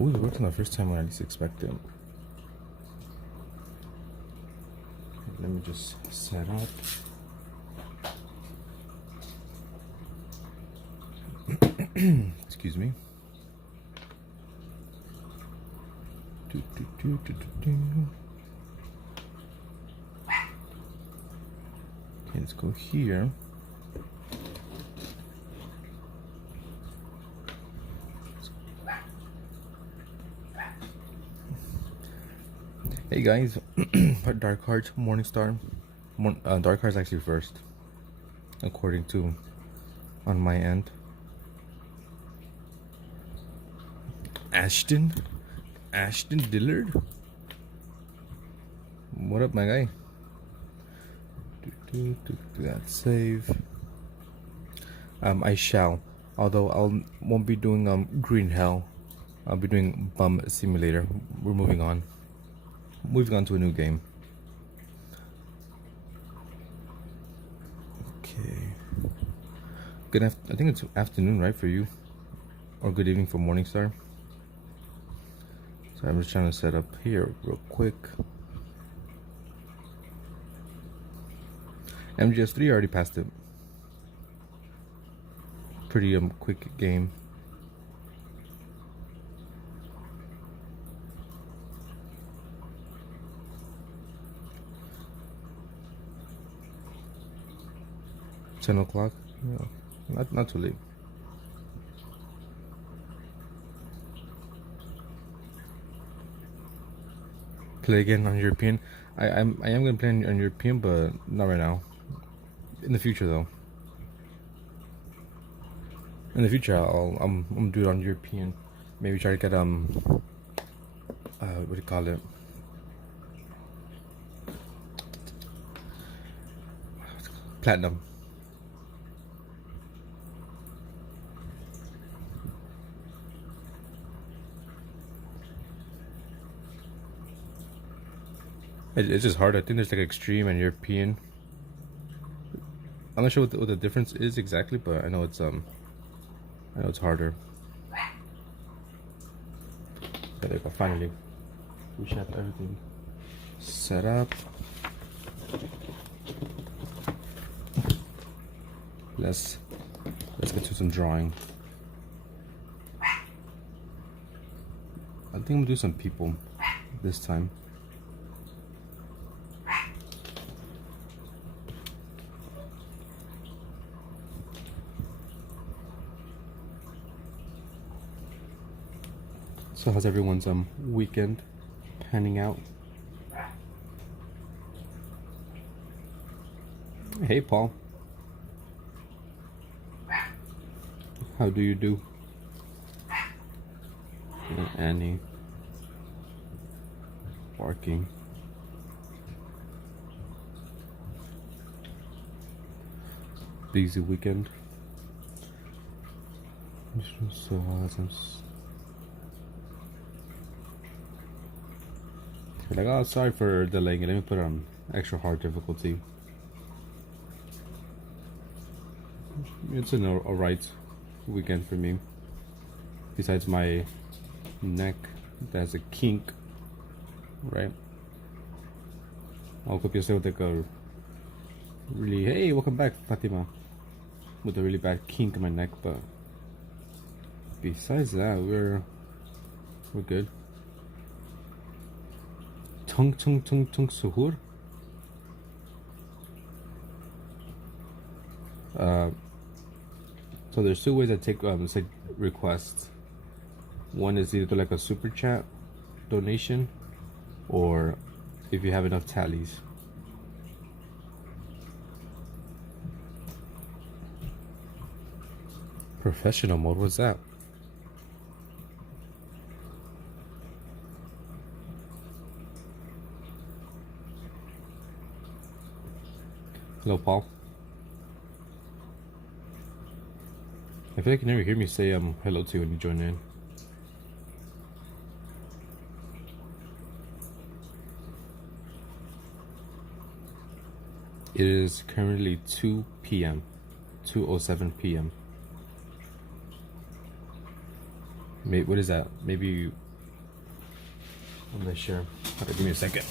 always works on the first time when I least expect it. Let me just set up. Excuse me. Okay, let's go here. Hey guys, Dark Heart, Morningstar. Dark Heart's actually first, according to on my end. Ashton Dillard. What up, my guy? Do that save. I shall. Although won't be doing Green Hell. I'll be doing Bum Simulator. We're moving on. Moving on to a new game. Okay. I think it's afternoon, right, for you? Or good evening for Morningstar. So I'm just trying to set up here real quick. MGS3 already passed it. Pretty quick game. $10 Yeah, not too late. Play again on European. I am gonna play on European, but not right now. In the future, though. In the future, I'm gonna do it on European. Maybe try to get what do you call it? Platinum. It's just hard. I think there's like extreme and European. I'm not sure what the difference is exactly, but I know it's harder. Okay, there we go. Finally, we should have everything set up. Let's get to some drawing. I think I'm gonna do some people this time. So how's everyone's weekend panning out? Hey Paul. How do you do? And Annie barking. Busy weekend. So awesome. Like, oh, sorry for delaying it. Let me put it on extra hard difficulty. It's an alright weekend for me. Besides my neck that has a kink, right? I woke up yesterday with like a really, hey, welcome back, Fatima, with a really bad kink in my neck, but besides that, we're good. Tung suhur. So there's two ways I take say requests. One is either like a super chat donation, or if you have enough tallies. Professional mode, what's that? Hello, Paul. I feel like you never hear me say hello to you when you join in. It is currently 2 p.m. 2:07 p.m. Maybe, what is that? Maybe I'm not sure. Okay, give me a second.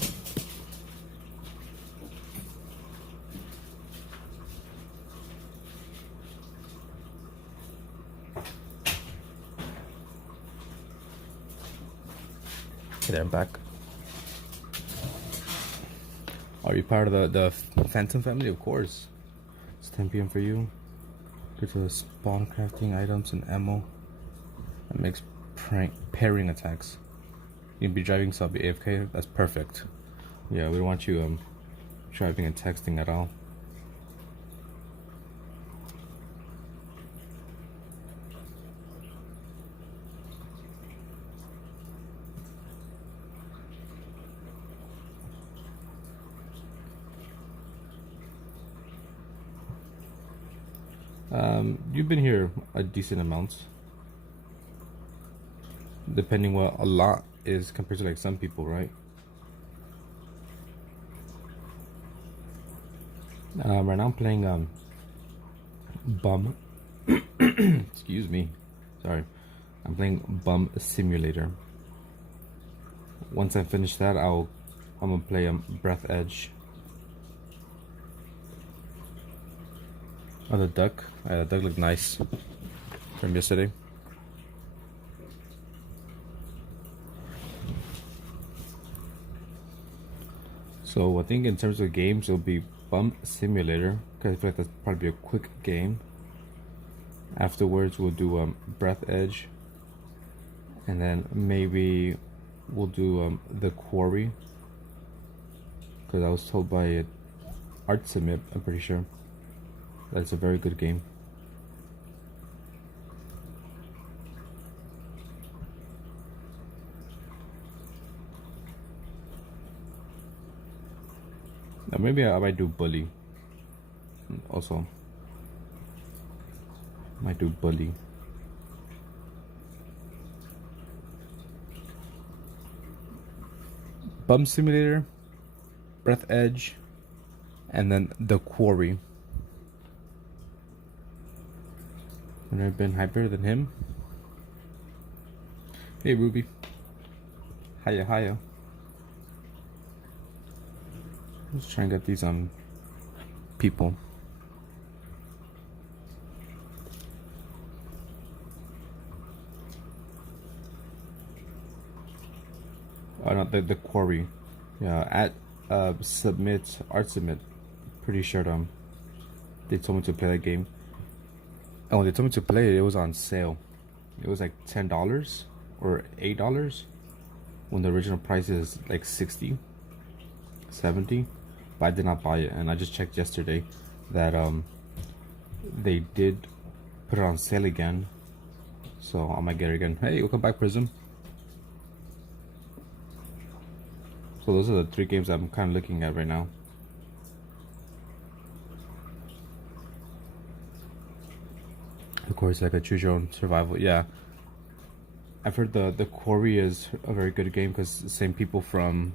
Okay, I'm back. Are you part of the Phantom family? Of course. It's 10 p.m. for you. Go to the spawn crafting items and ammo. That makes pairing attacks. You'll be driving, so I'll be AFK. That's perfect. Yeah, we don't want you driving and texting at all. You've been here a decent amount. Depending what a lot is compared to like some people, right? Right now I'm playing Bum. Excuse me. Sorry. I'm playing Bum Simulator. Once I finish that, I'm gonna play Breath Edge. Oh, the duck. The duck looked nice from yesterday. So I think in terms of games, it'll be Bum Simulator, because I feel like that's probably a quick game. Afterwards, we'll do Breath Edge, and then maybe we'll do The Quarry, because I was told by Art Submit, I'm pretty sure, that's a very good game. Now maybe I might do Bully. Also, might do Bully. Bum Simulator, Breath Edge, and then The Quarry. I've never been hyper than him. Hey Ruby. Hiya, hiya. Let's try and get these people. Oh no, the Quarry. Yeah, at Art Submit. Pretty sure they told me to play that game. Oh, they told me to play it. It was on sale. It was like $10 or $8 when the original price is like 60, 70. But I did not buy it, and I just checked yesterday that they did put it on sale again, so I might get it again. Hey, welcome back, Prism. So those are the 3 games I'm kind of looking at right now. Of course, like a choose your own survival. Yeah, I've heard the Quarry is a very good game because the same people from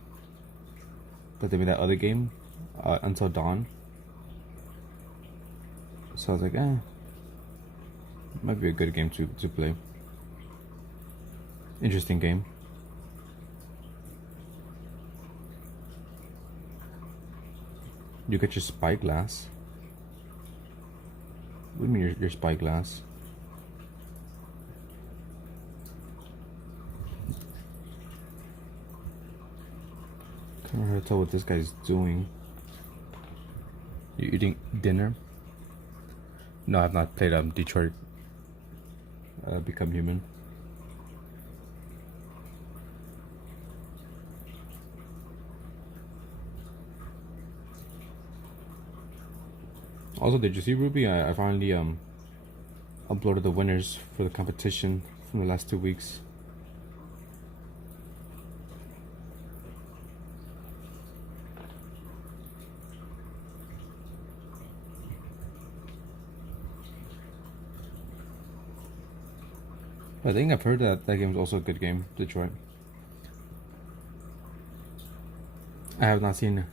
that they made that other game, Until Dawn. So I was like, might be a good game to play. Interesting game. You get your spyglass. What do you mean your spyglass? Can't really tell what this guy's doing. You eating dinner? No, I've not played Detroit Become Human. Also, did you see, Ruby? I finally uploaded the winners for the competition from the last 2 weeks. I think I've heard that game is also a good game, Detroit. I have not seen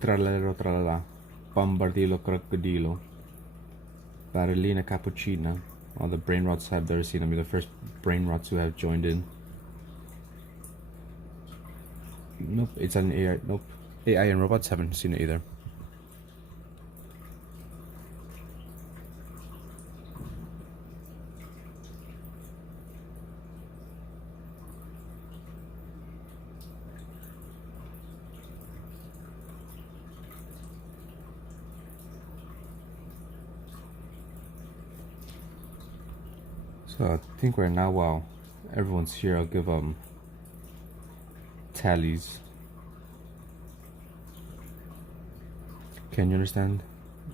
Tralero Tralala, Bombardilo Crocodilo, Barellina Cappuccina. All the brain rots have never seen them. You're the first brain rots who have joined in. Nope, it's an AI. Nope, AI and robots haven't seen it either. So I think right now, while everyone's here, I'll give tallies. Can you understand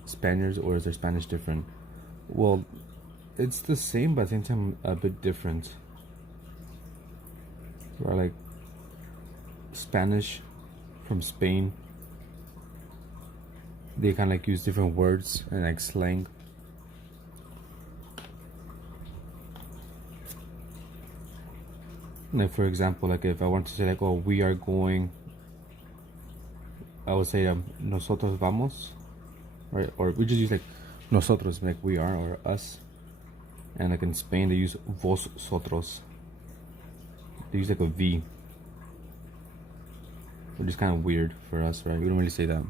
Spaniards, or is their Spanish different? Well, it's the same, but I think I'm a bit different. Or like Spanish from Spain, they kind of like use different words and like slang. Like for example, like if I want to say like, oh, we are going, I would say nosotros vamos, right? Or we just use like nosotros, like we are or us. And like in Spain, they use vosotros. They use like a V, which is kind of weird for us, right? We don't really say that.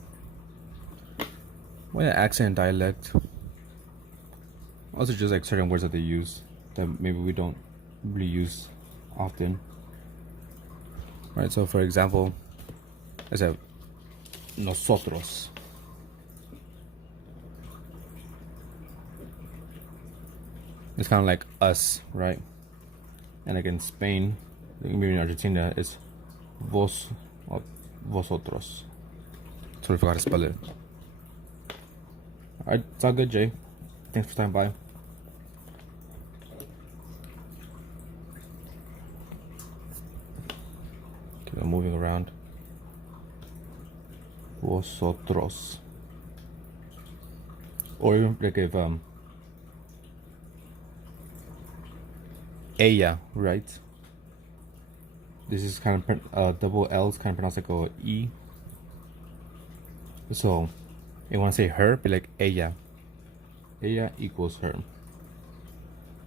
Well, yeah, accent and dialect. Also, just like certain words that they use that maybe we don't really use often. Right, so for example, I said nosotros. It's kind of like us, right? And like in Spain, maybe in Argentina, it's vos or vosotros. Totally forgot to spell it. Alright, it's all good, Jay. Thanks for stopping by. Okay, I'm moving around. Vosotros. Or even like if ella, right? This is kind of double L's kind of pronounced like a E. So you want to say her, be like ella. Ella equals her.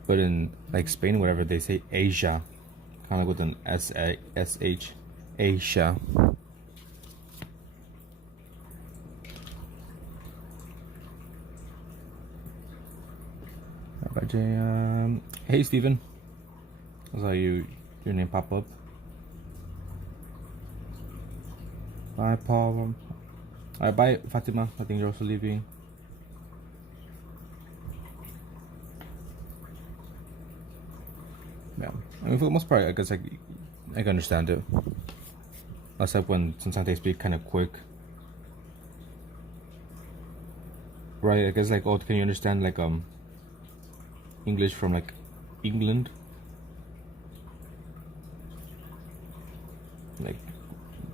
But in like Spain, whatever, they say Asia, kind of with an S-H, Asia. Hey Steven. I saw your name pop up. Bye Paul. Alright, bye Fatima. I think you're also leaving. Yeah, I mean for the most part, I guess I can understand it. Except when sometimes they speak kind of quick. Right, I guess like, oh, can you understand like English from like England? Like,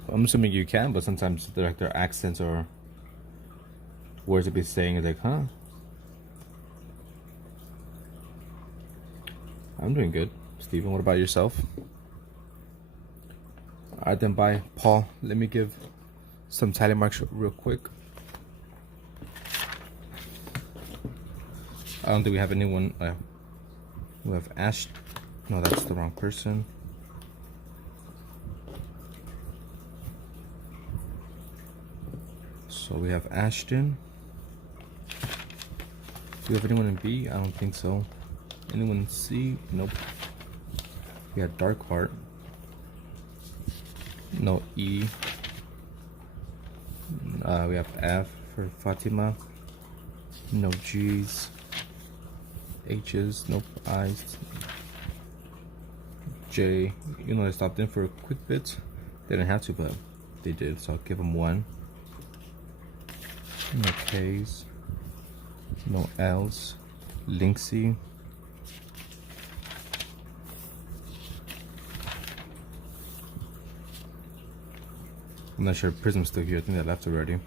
I'm assuming you can, but sometimes like their accents or words to be saying is like, huh? I'm doing good. Steven, what about yourself? Alright then, bye. Paul, let me give some tally marks real quick. I don't think we have anyone. We have Ash. No, that's the wrong person. So we have Ashton. Do we have anyone in B? I don't think so. Anyone in C? Nope. We have Darkheart. No E. We have F for Fatima. No G's. H's. Nope. I's. J. You know, I stopped in for a quick bit. They didn't have to, but they did, so I'll give them 1. No K's. No L's. Linksy. I'm not sure Prism's still here. I think they left already.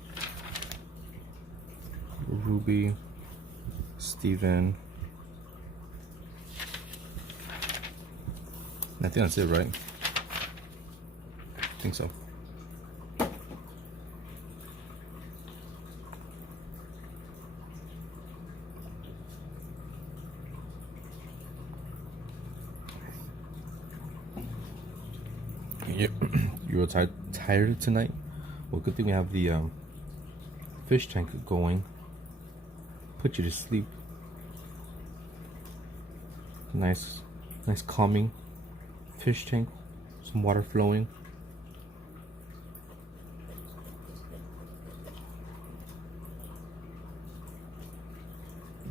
Ruby. Steven. I think that's it, right? I think so. You were tired tonight. Well, good thing we have the fish tank going. Put you to sleep. Nice calming fish tank. Some water flowing.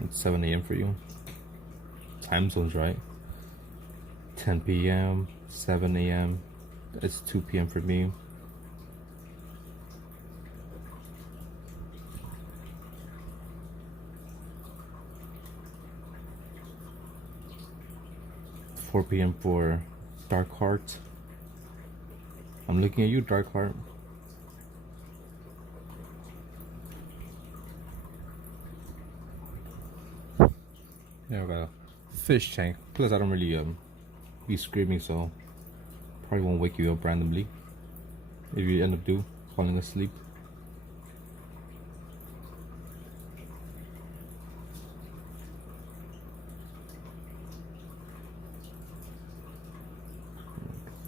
It's 7 a.m. for you. Time zones, right? 10 p.m., 7 a.m. It's 2 p.m. for me. It's 4 p.m. for Dark Heart. I'm looking at you, Dark Heart. Yeah, we got a fish tank. Plus, I don't really be screaming, so probably won't wake you up randomly if you end up falling asleep.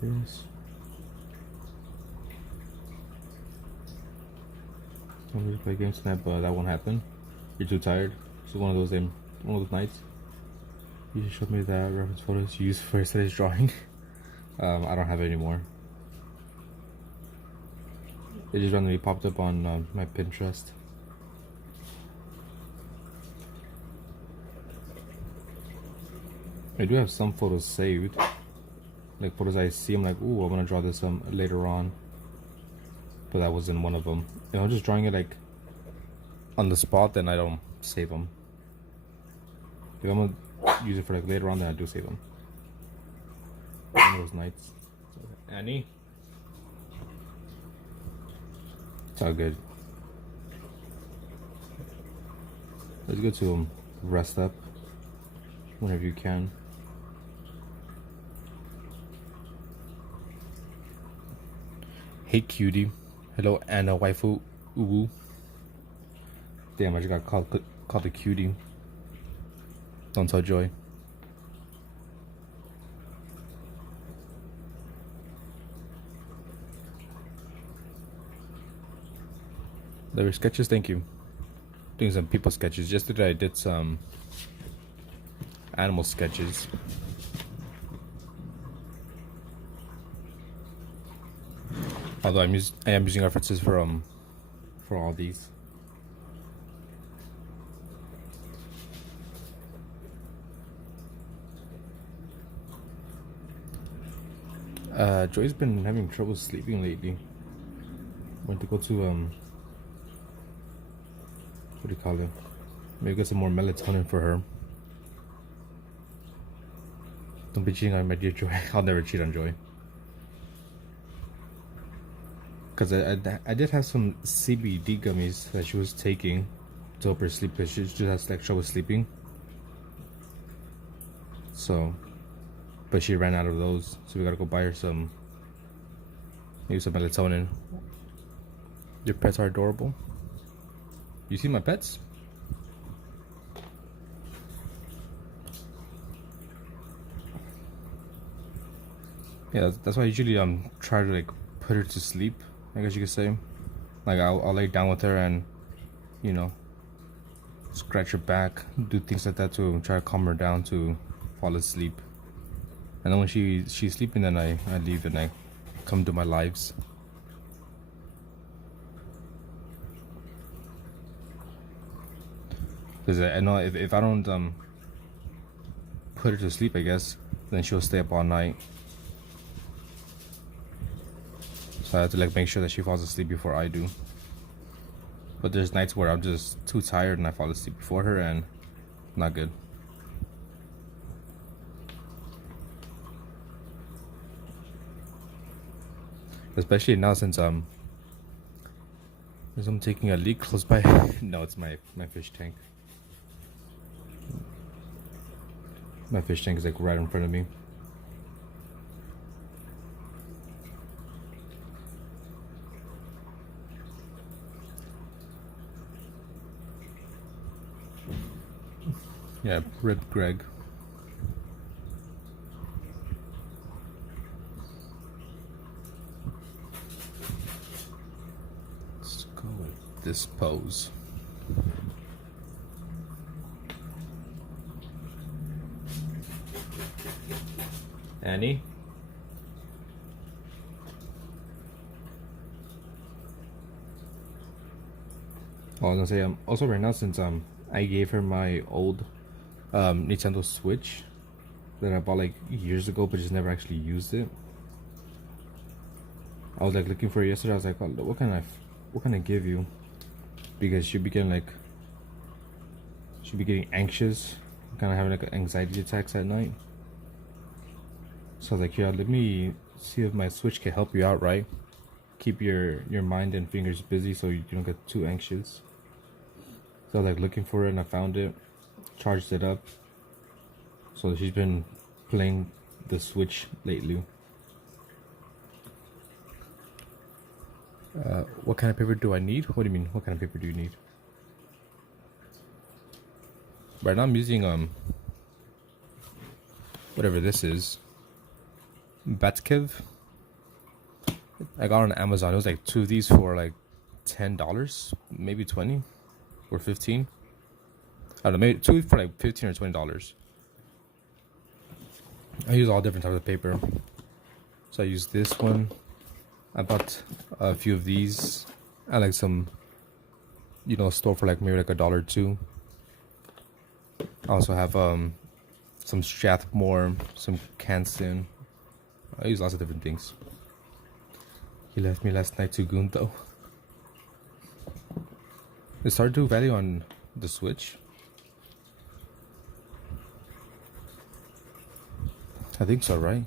Like this. I'm gonna play games tonight, but that won't happen. You're too tired. It's one of those nights. You just showed me that reference photos you used for yesterday's drawing. I don't have it anymore. It just randomly popped up on my Pinterest. I do have some photos saved. Like photos I see, I'm like, ooh, I'm gonna draw this later on. But that wasn't one of them. If I'm just drawing it like on the spot, then I don't save them. If I'm gonna use it for like later on, then I do save them. One of those nights. Annie? It's all good. Let's go to rest up whenever you can. Hey cutie. Hello Anna waifu uwu. Damn, I just got called a cutie. Don't tell Joy. There were sketches, thank you. Doing some people sketches. Yesterday I did some animal sketches. Although I am using references for all these. Joy's been having trouble sleeping lately. Went to go to what do you call it? Maybe get some more melatonin for her. Don't be cheating on my dear Joy. I'll never cheat on Joy. Because I did have some CBD gummies that she was taking to help her sleep, because she just has like trouble sleeping. So, but she ran out of those, so we gotta go buy her maybe some melatonin. Your pets are adorable. You see my pets? Yeah, that's why I usually try to like put her to sleep, I guess you could say. Like I'll lay down with her and, you know, scratch her back, do things like that to try to calm her down to fall asleep. And then when she's sleeping, then I leave and I come to my lives. Because I know if I don't put her to sleep, I guess, then she'll stay up all night. So I have to like make sure that she falls asleep before I do. But there's nights where I'm just too tired and I fall asleep before her, and not good. Especially now since I'm taking a leak close by. No, it's my fish tank. My fish tank is like right in front of me. Yeah, Rip Greg. this pose. Annie? Oh, I was gonna say, also right now, since I gave her my old Nintendo Switch that I bought like years ago but just never actually used it. I was like looking for it yesterday. I was like, oh, what can I give you? Because she'd be getting anxious, kind of having like anxiety attacks at night. So I was like, yeah, let me see if my Switch can help you out, right? Keep your mind and fingers busy so you don't get too anxious. So I was like looking for it and I found it, charged it up. So she's been playing the Switch lately. What kind of paper do I need? What do you mean? What kind of paper do you need? Right now I'm using whatever this is. Batkev. I got it on Amazon. It was like 2 of these for like $10, maybe 20 or 15. I don't know, maybe 2 for like 15 or $20. I use all different types of paper. So I use this one. I bought a few of these at like some, store for like maybe like $1 or $2. I also have some Strathmore, some Canson. I use lots of different things. He left me last night to Goon though. Is Stardew Valley on the Switch? I think so, right?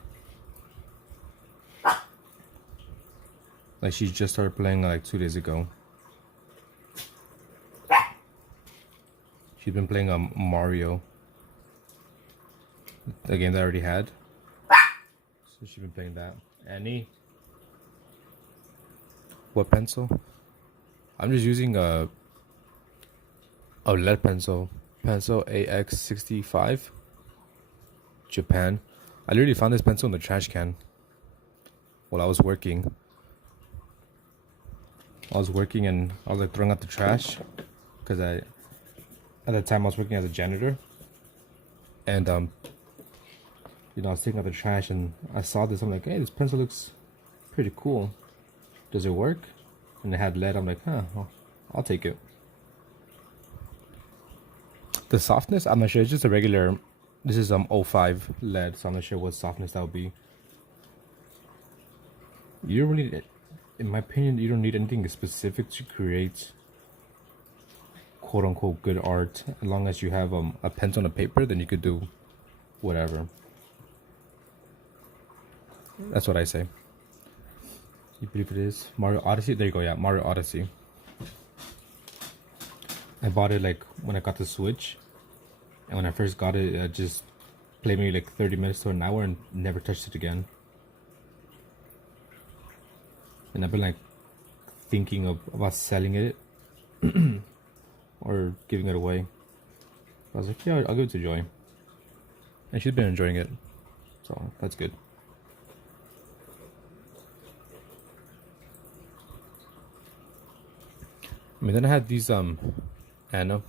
Like she just started playing like 2 days ago. She's been playing Mario, the game that I already had. So she's been playing that. Annie, what pencil? I'm just using a lead pencil AX65, Japan. I literally found this pencil in the trash can while I was working. And I was like throwing out the trash because at the time I was working as a janitor, and I was taking out the trash and I saw this. I'm like, hey, this pencil looks pretty cool. Does it work? And it had lead. I'm like, well, I'll take it. The softness, I'm not sure. It's just a regular. This is 05 lead, so I'm not sure what softness that would be. You don't really, in my opinion, you don't need anything specific to create quote unquote good art. As long as you have a pencil and a paper, then you could do whatever. That's what I say. You believe it is Mario Odyssey? There you go. Yeah, Mario Odyssey. I bought it like when I got the Switch, and when I first got it, I just played maybe like 30 minutes to an hour and never touched it again. And I've been like thinking about selling it or giving it away. I was like, yeah, I'll give it to Joy, and she's been enjoying it, so that's good. I mean, then I have these Anna,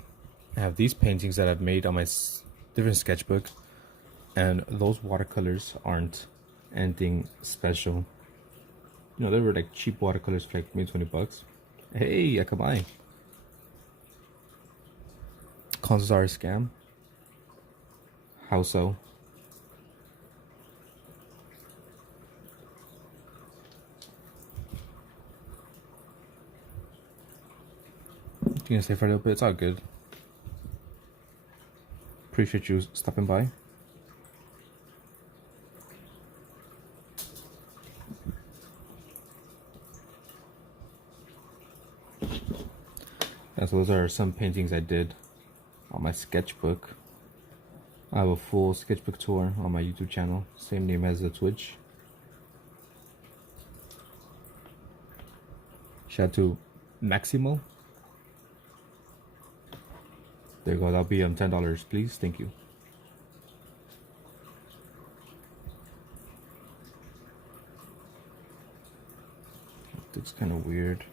I have these paintings that I've made on my different sketchbook, and those watercolors aren't anything special. They were like cheap watercolors for like maybe $20. Hey, Akamai. Consoles are a scam. How so? You gonna stay for a little bit? It's all good. Appreciate you stopping by. And so those are some paintings I did on my sketchbook. I have a full sketchbook tour on my YouTube channel, same name as the Twitch. Shout out to Maximo. There you go, that'll be $10, please. Thank you. Looks kind of weird.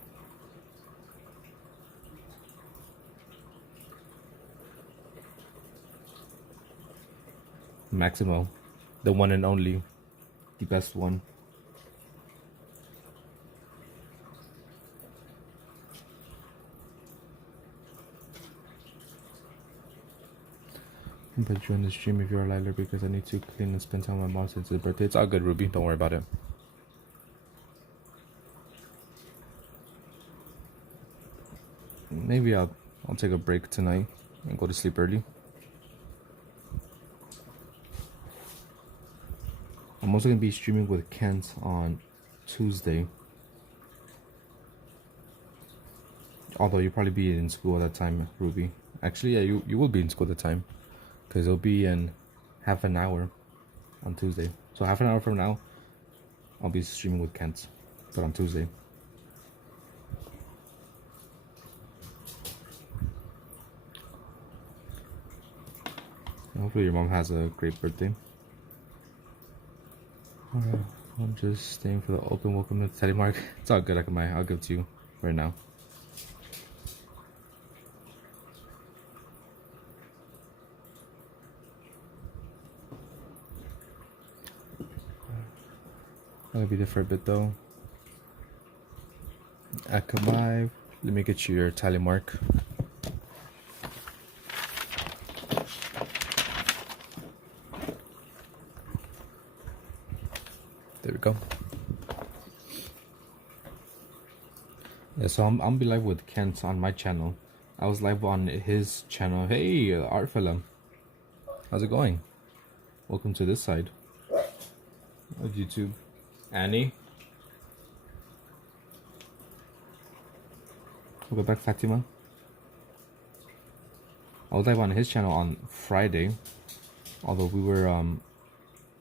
Maximo, the one and only, the best one. I'll put you on the stream if you're a lighter because I need to clean and spend time with my mom since it's birthday. It's all good, Ruby. Don't worry about it. Maybe I'll take a break tonight and go to sleep early. I'm also gonna be streaming with Kent on Tuesday. Although you'll probably be in school at that time, Ruby. Actually, yeah, you will be in school at the time. Because it'll be in half an hour on Tuesday. So half an hour from now, I'll be streaming with Kent. But on Tuesday. And hopefully your mom has a great birthday. Alright, I'm just staying for the open welcome to Teddy Mark. It's all good, I'll give it to you right now. I'm gonna be there for a bit though. Akamai, let me get you your tally mark. There we go. Yeah, so I'm be live with Kent on my channel. I was live on his channel. Hey, art fella, how's it going? Welcome to this side of YouTube. Annie, welcome back, Fatima. I was live on his channel on Friday, although we were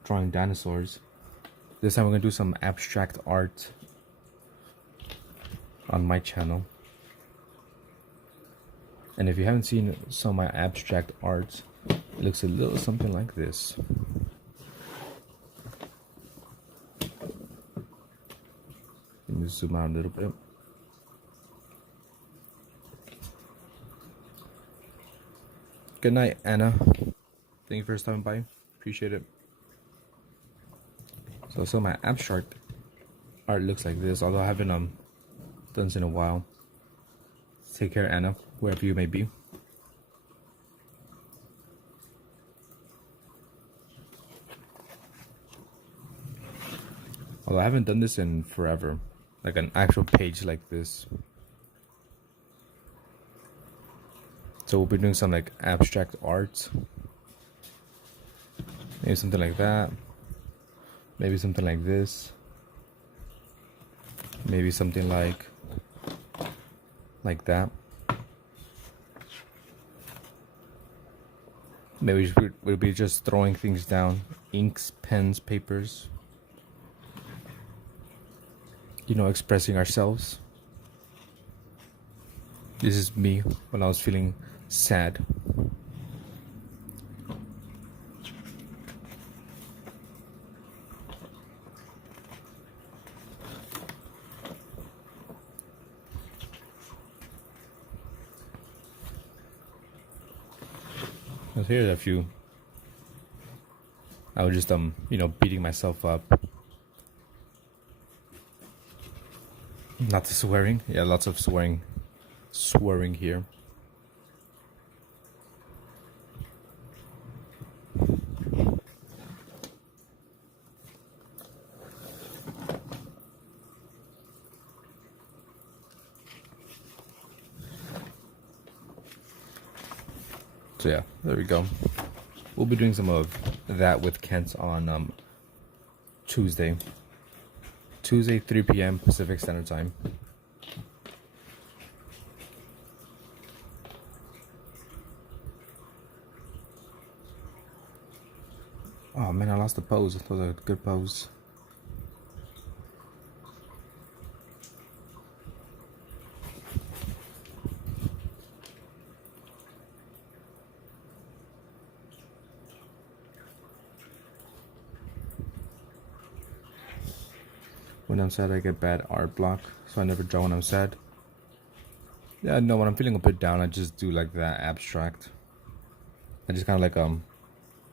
drawing dinosaurs. This time we're gonna do some abstract art on my channel. And if you haven't seen some of my abstract art, it looks a little something like this. Let me zoom out a little bit. Good night, Anna. Thank you for stopping by. Appreciate it. So my abstract art looks like this, although I haven't done this in a while. Take care, Anna, wherever you may be. Although I haven't done this in forever, like an actual page like this. So we'll be doing some like abstract art. Maybe something like that. Maybe something like this. Maybe something like that. Maybe we'll be just throwing things down. Inks, pens, papers. You know, expressing ourselves. This is me when I was feeling sad. Here's a few. I was just you know, beating myself up. Not swearing. Yeah, lots of swearing here. So yeah, there we go. We'll be doing some of that with Kent on Tuesday, 3 p.m. Pacific Standard Time. Oh man, I lost the pose. That was a good pose. When I'm sad, I get bad art block, so I never draw when I'm sad. Yeah, no, when I'm feeling a bit down, I just do like that abstract. I just kind of like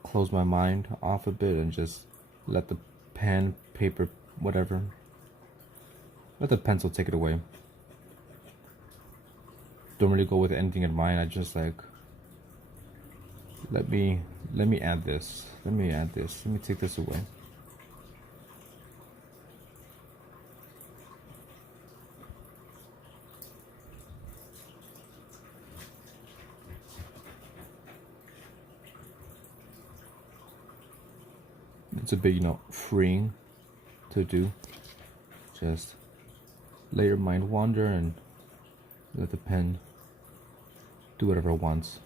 close my mind off a bit and just let the pen, paper, whatever, let the pencil take it away. Don't really go with anything in mind. I just like, let me add this. Let me take this away. It's a bit, freeing to do. Just let your mind wander and let the pen do whatever it wants.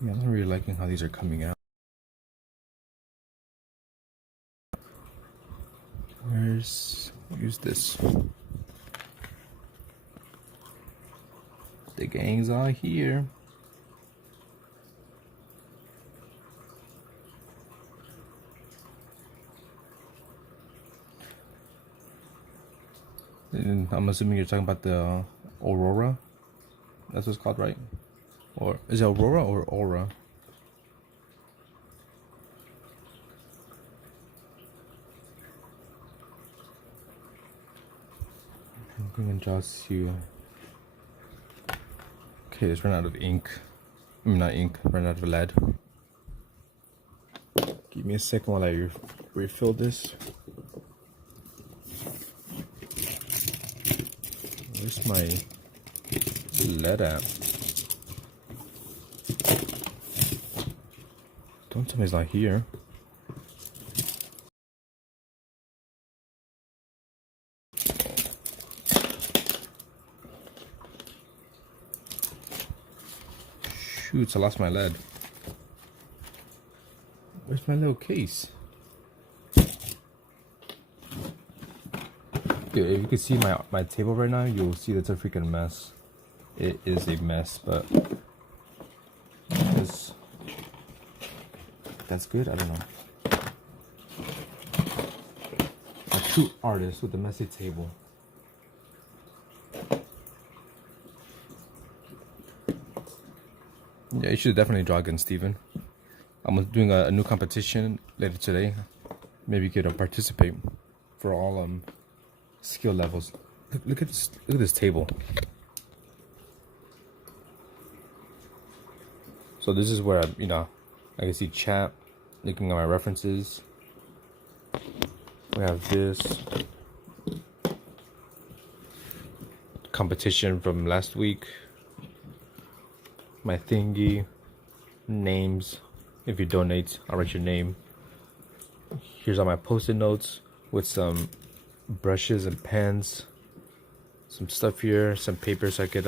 Yeah, I'm not really liking how these are coming out. Use this. The gangs are here. And I'm assuming you're talking about the Aurora. That's what it's called, right? Or is it Aurora or Aura? I'm gonna just you. Okay, it's run out of ink. I mean, not ink, run out of lead. Give me a second while I refill this. Where's my lead at? Don't tell me it's not here. Shoots, I lost my lead. Where's my little case? Dude, if you could see my table right now, you'll see that's a freaking mess. It is a mess, but that's good. I don't know. A true artist with a messy table. Yeah, you should definitely draw against Steven. I'm doing a new competition later today. Maybe you could participate for all skill levels. Look at this table. So this is where I can see chat, looking at my references. We have this competition from last week. My thingy, names. If you donate, I'll write your name. Here's all my post-it notes with some brushes and pens. Some stuff here, some paper so I could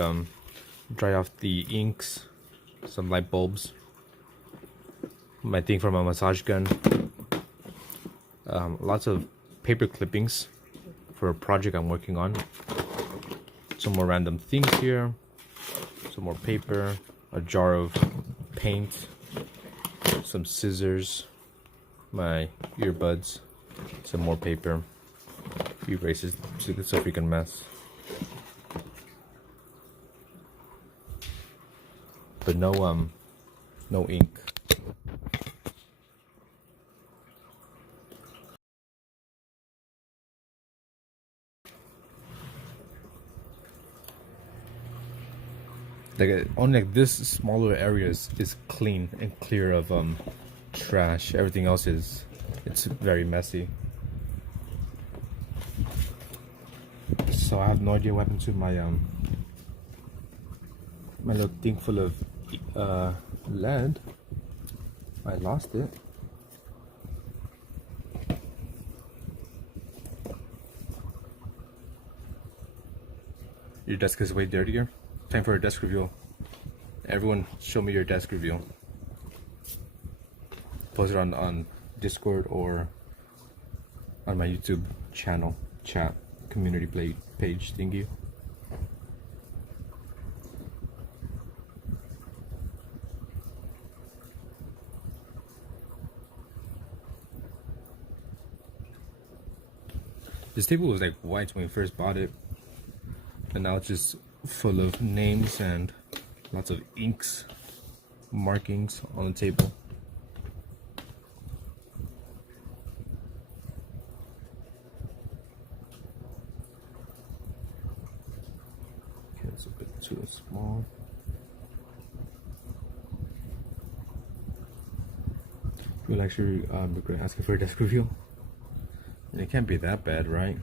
dry off the inks. Some light bulbs. My thing for my massage gun. Lots of paper clippings for a project I'm working on. Some more random things here. Some more paper. A jar of paint. Some scissors. My earbuds. Some more paper. A few erasers. It's a freaking mess. But no ink. Like only like this smaller area is clean and clear of trash. Everything else it's very messy. So I have no idea what happened to my my little thing full of lead. I lost it. Your desk is way dirtier. Time for a desk reveal. Everyone show me your desk reveal. Post it on Discord or on my YouTube channel, chat, community page thingy. This table was like white when we first bought it, and now it's just full of names and lots of inks, markings on the table. Okay, it's a bit too small. You'll actually regret asking for a desk review. And it can't be that bad, right?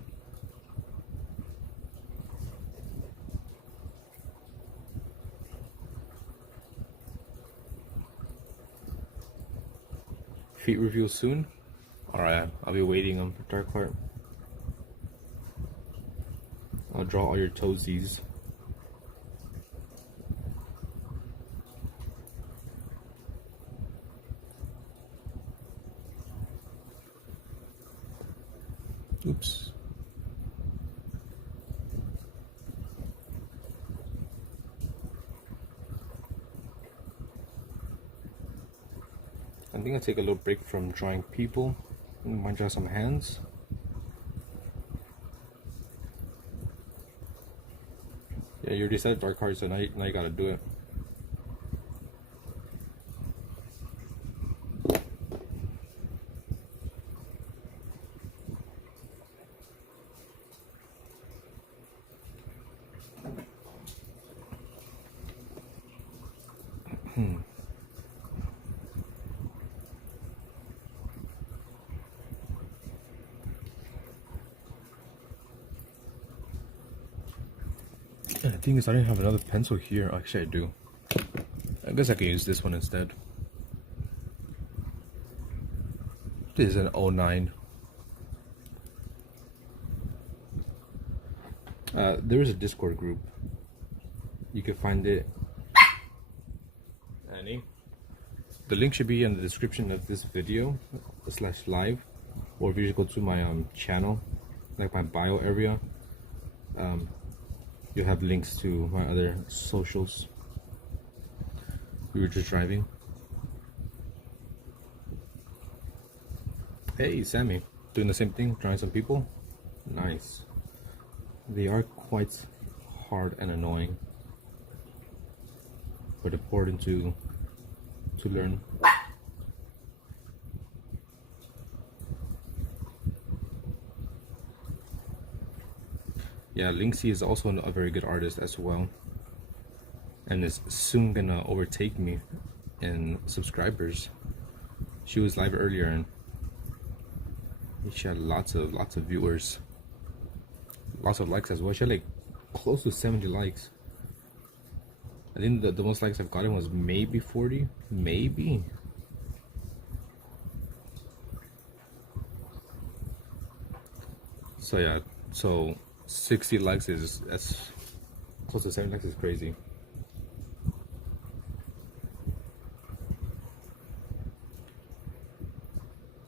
Feet review soon? Alright, I'll be waiting on Dark Heart. I'll draw all your toesies. Oops. I think I'll take a little break from drawing people. I might draw some hands. Yeah, you already said Dark Heart, so now you gotta do it. The thing is, I don't have another pencil here. Actually, I do. I guess I can use this one instead. This is an 09. There is a Discord group. You can find it. Annie. The link should be in the description of this video / live, or if you just go to my channel, like my bio area, you have links to my other socials. We were just driving. Hey, Sammy, doing the same thing, drawing some people. Nice. They are quite hard and annoying, but important to learn. Yeah, Linksy is also a very good artist as well, and is soon gonna overtake me in subscribers. She was live earlier and she had lots of viewers, lots of likes as well. She had like close to 70 likes. I think the most likes I've gotten was maybe 40, maybe. So yeah, so 60 likes that's close to 70 likes is crazy.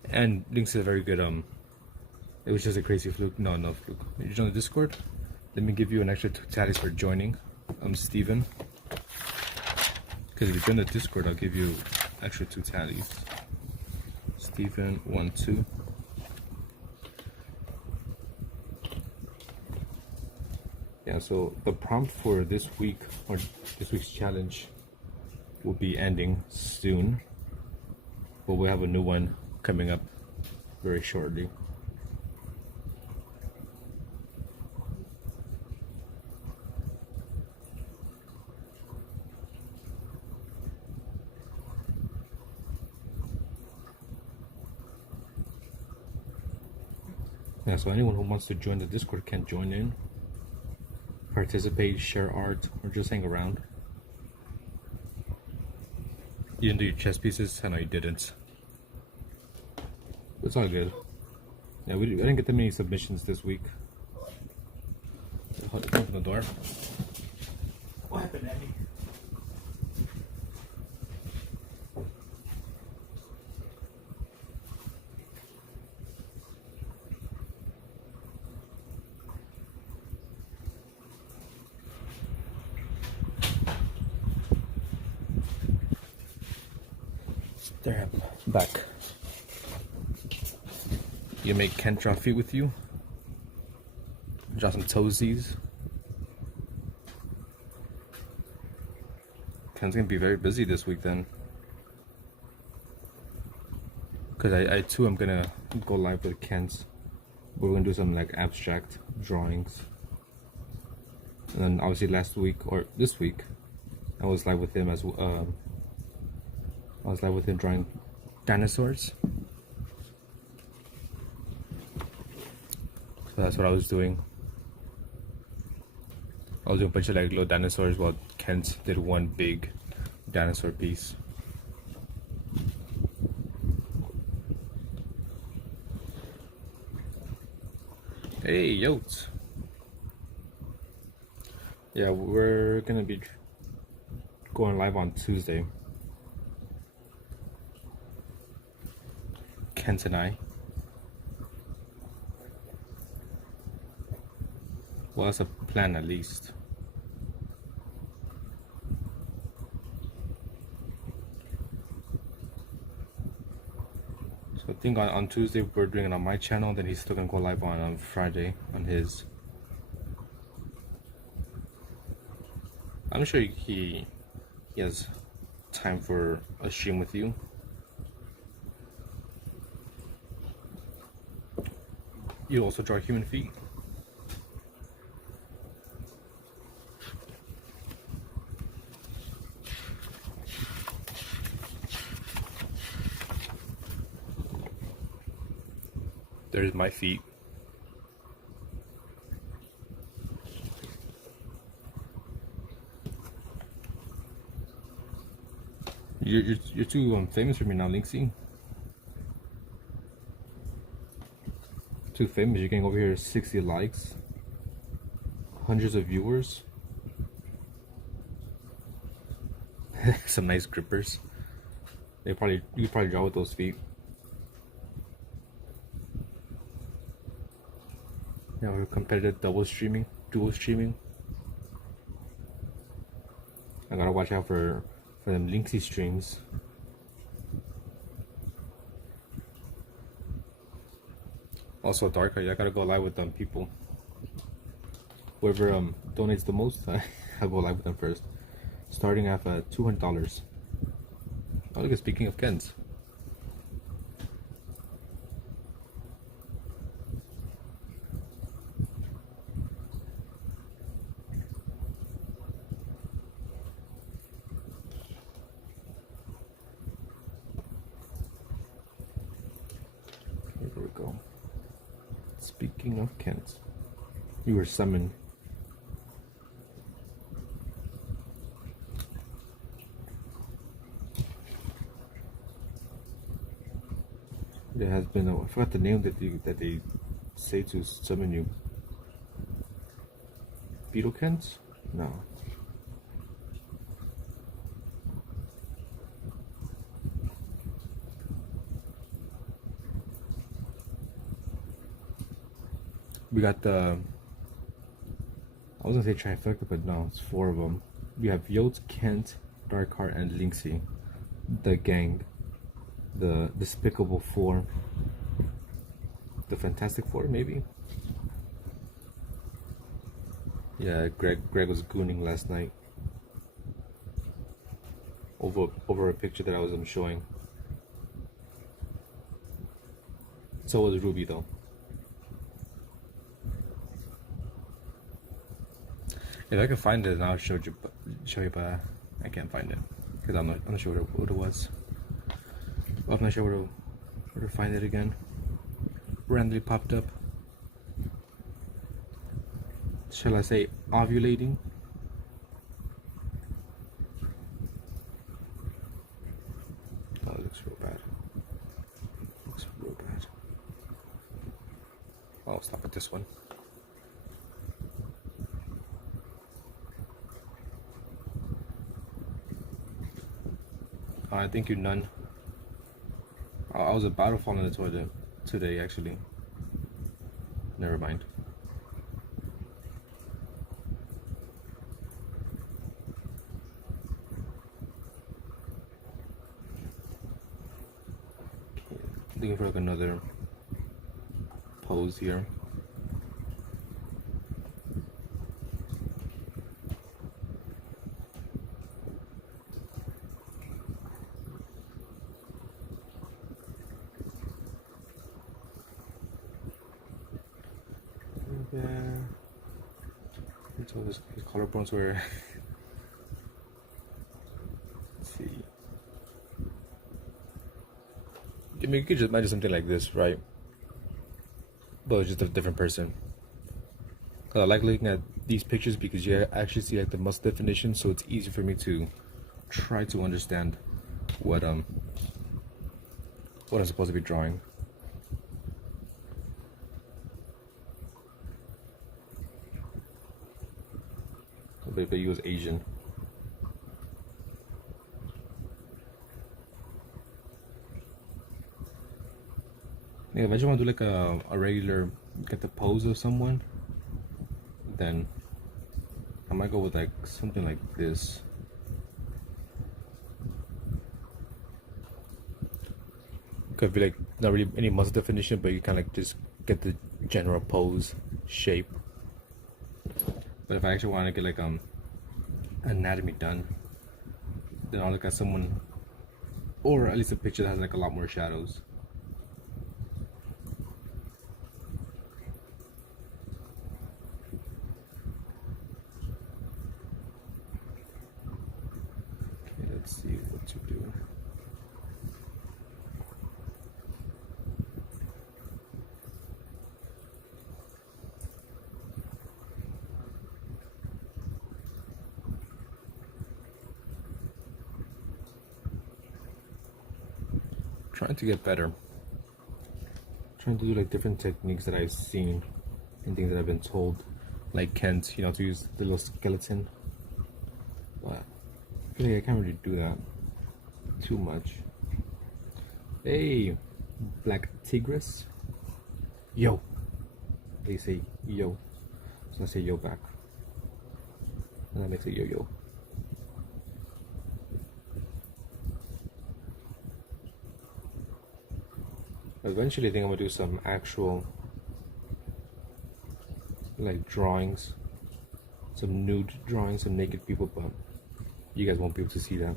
And Links is a very good it was just a crazy fluke. No fluke. You join the Discord? Let me give you an extra 2 tallies for joining. I'm Steven. Because if you join the Discord, I'll give you extra 2 tallies. Steven 12. Yeah, so the prompt for this week, or this week's challenge, will be ending soon, but we'll have a new one coming up very shortly. Yeah, so anyone who wants to join the Discord can join in, participate, share art, or just hang around. You didn't do your chess pieces? I know you didn't. It's all good. Yeah, I didn't get that many submissions this week. Open the door. What happened, Andy? There, I'm back. You make Kent draw feet with you? Draw some toesies. Ken's gonna be very busy this week then. Cause I too am gonna go live with Kent. We're gonna do some like abstract drawings. And then obviously last week or this week, I was live with him as I was live with him drawing dinosaurs. So that's what I was doing. I was doing a bunch of like little dinosaurs while Kent did one big dinosaur piece. Hey, yotes. Yeah, we're gonna be going live on Tuesday. Kent and I. Well, that's a plan at least. So I think on Tuesday we're doing it on my channel, then he's still gonna go live on Friday on his. I'm sure he has time for a stream with you. You also draw human feet. There's my feet. You're too famous for me now, Linksy. Too famous. You're getting over here 60 likes, hundreds of viewers, some nice grippers. You could probably draw with those feet. Yeah, we're competitive dual streaming. I gotta watch out for them Linksy streams. Also, Dark, I gotta go live with them people. Whoever donates the most, I'll go live with them first. Starting at $200. Oh, look, speaking of Kens. Here we go. Speaking of Kent, you were summoned. There has been I forgot the name that they say to summon you. Beetle Kent? No. We got the, I was gonna say trifecta, but no, it's 4 of them. We have Yotes, Kent, Darkheart, and Linksy. The gang. The Despicable Four. The Fantastic Four, maybe? Yeah, Greg was gooning last night. Over a picture that I was showing. So was Ruby though. If I can find it, then I'll show you, but I can't find it because I'm not sure what it was. Well, I'm not sure where to find it again. Randomly popped up. Shall I say ovulating? Oh, it looks real bad. Looks real bad. I'll stop at this one. Thank you, none. I was about to fall in the toilet today, actually. Never mind. Okay, looking for like another pose here. collarbones were. Let's see. I mean, you could just imagine something like this, right? But it's just a different person. Cause I like looking at these pictures because you actually see like the muscle definition, so it's easy for me to try to understand what I'm supposed to be drawing. But he was Asian. Yeah, if I just want to do like a regular, get the pose of someone, then I might go with like something like this. Could be like not really any muscle definition, but you kind of like just get the general pose shape. But if I actually want to get like anatomy done, then I'll look at someone, or at least a picture that has like a lot more shadows. Okay, let's see what to do. Trying to get better. Trying to do like different techniques that I've seen and things that I've been told, like Kent, you know, to use the little skeleton. But I feel like I can't really do that too much. Hey, Black Tigress. Yo. They say yo. So I say yo back. And that makes it yo yo. Eventually I think I'm gonna do some actual like drawings, some nude drawings, some naked people, but you guys won't be able to see that.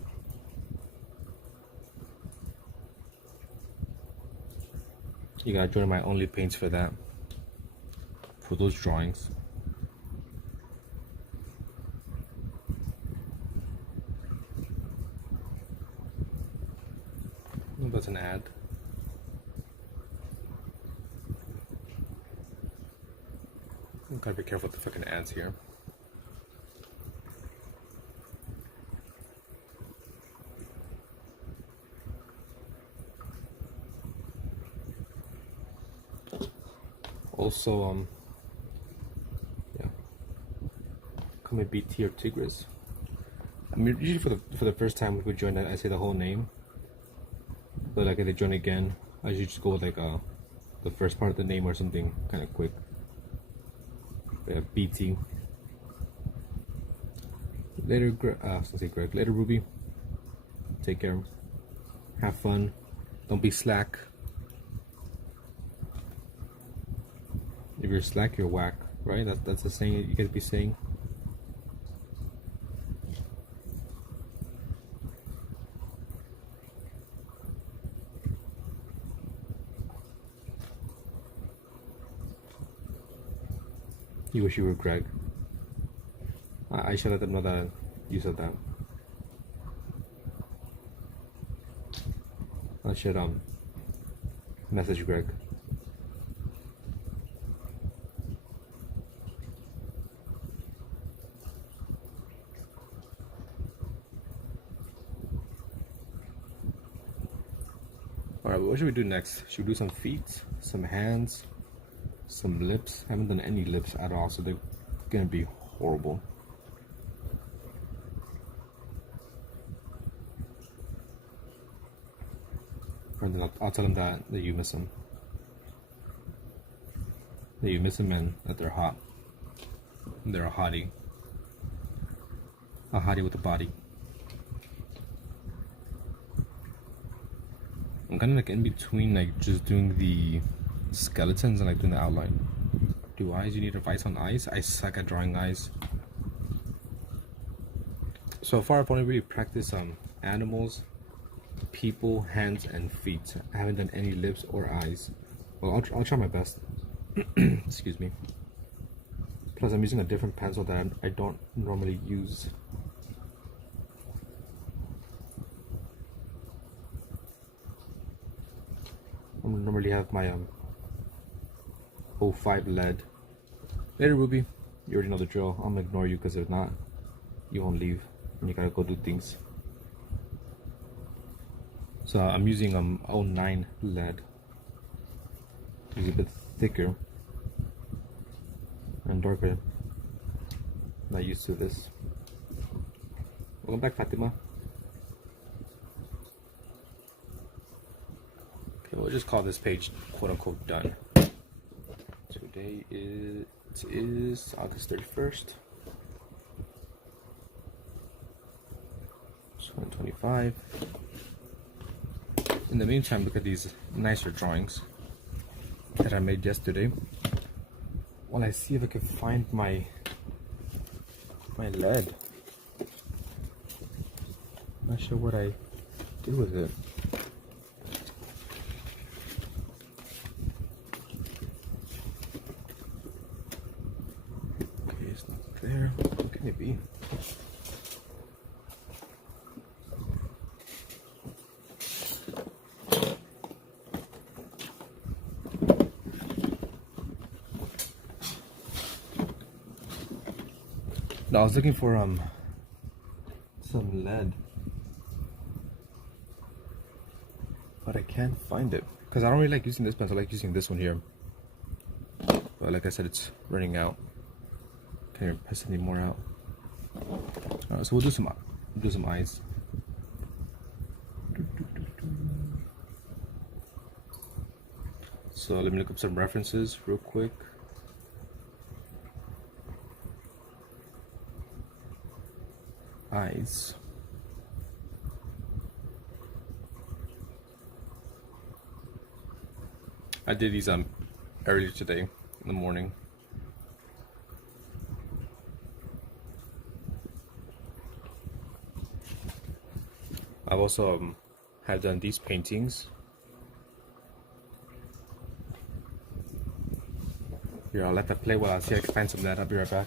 You gotta join my only paints for that, for those drawings. Oh, that's an ad. Gotta be careful with the fucking ads here. Also, yeah, call me BT or Tigris. I mean, usually for the first time we join, I say the whole name. But like if they join again, I usually just go with like the first part of the name or something kind of quick. BT. Later, I was gonna say Greg. Later, Ruby. Take care. Have fun. Don't be slack. If you're slack, you're whack, right? That's the saying you gotta be saying. You wish you were Greg. I should let them know that you said that. I should message Greg. Alright, what should we do next? Should we do some feet, some hands, some lips? I haven't done any lips at all, so they're gonna be horrible. And then I'll tell them that you miss them. That you miss them and that they're hot. And they're a hottie. A hottie with a body. I'm kind of like in between, like just doing the skeletons and like doing the outline. Do eyes? You need advice on eyes? I suck at drawing eyes. So far, I've only really practiced animals, people, hands, and feet. I haven't done any lips or eyes. Well, I'll try my best. Excuse me. Plus, I'm using a different pencil that I don't normally use. I normally have my 05 lead. Later, Ruby. You already know the drill. I'm gonna ignore you because if not, you won't leave and you gotta go do things. So I'm using 09 lead. It's a bit thicker and darker. Not used to this. Welcome back, Fatima. Okay, we'll just call this page quote unquote done. Today is August 31st, 2025. In the meantime, look at these nicer drawings that I made yesterday. While I see if I can find my lead. I'm not sure what I did with it. Okay, it's not there. What can it be? No, I was looking for some lead, but I can't find it because I don't really like using this pencil. I like using this one here, but like I said, it's running out. Can't even press any more out. Alright, so we'll do some eyes. So let me look up some references real quick. Eyes. I did these earlier today in the morning. I've also have done these paintings. Here, I'll let that play while I see if I can find some of that. I'll be right back.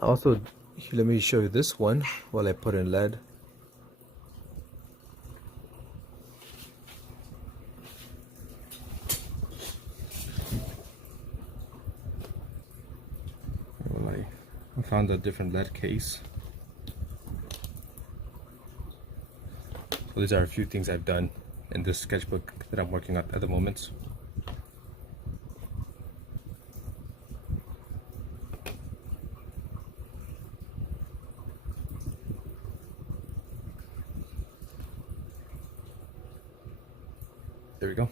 Also, let me show you this one while I put in lead. Well, I found a different lead case. So these are a few things I've done in this sketchbook that I'm working on at the moment. There we go.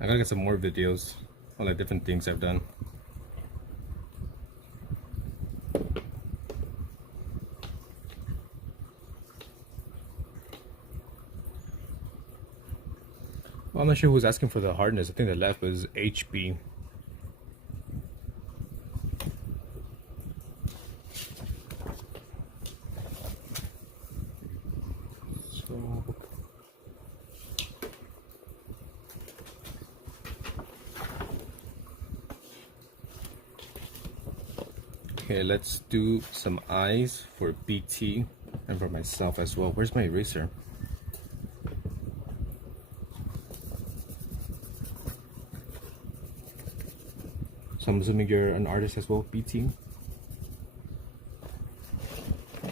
I gotta get some more videos on the different things I've done. Well, I'm not sure who's asking for the hardness. I think the left was HB. Okay, let's do some eyes for BT and for myself as well. Where's my eraser? So I'm assuming you're an artist as well, BT.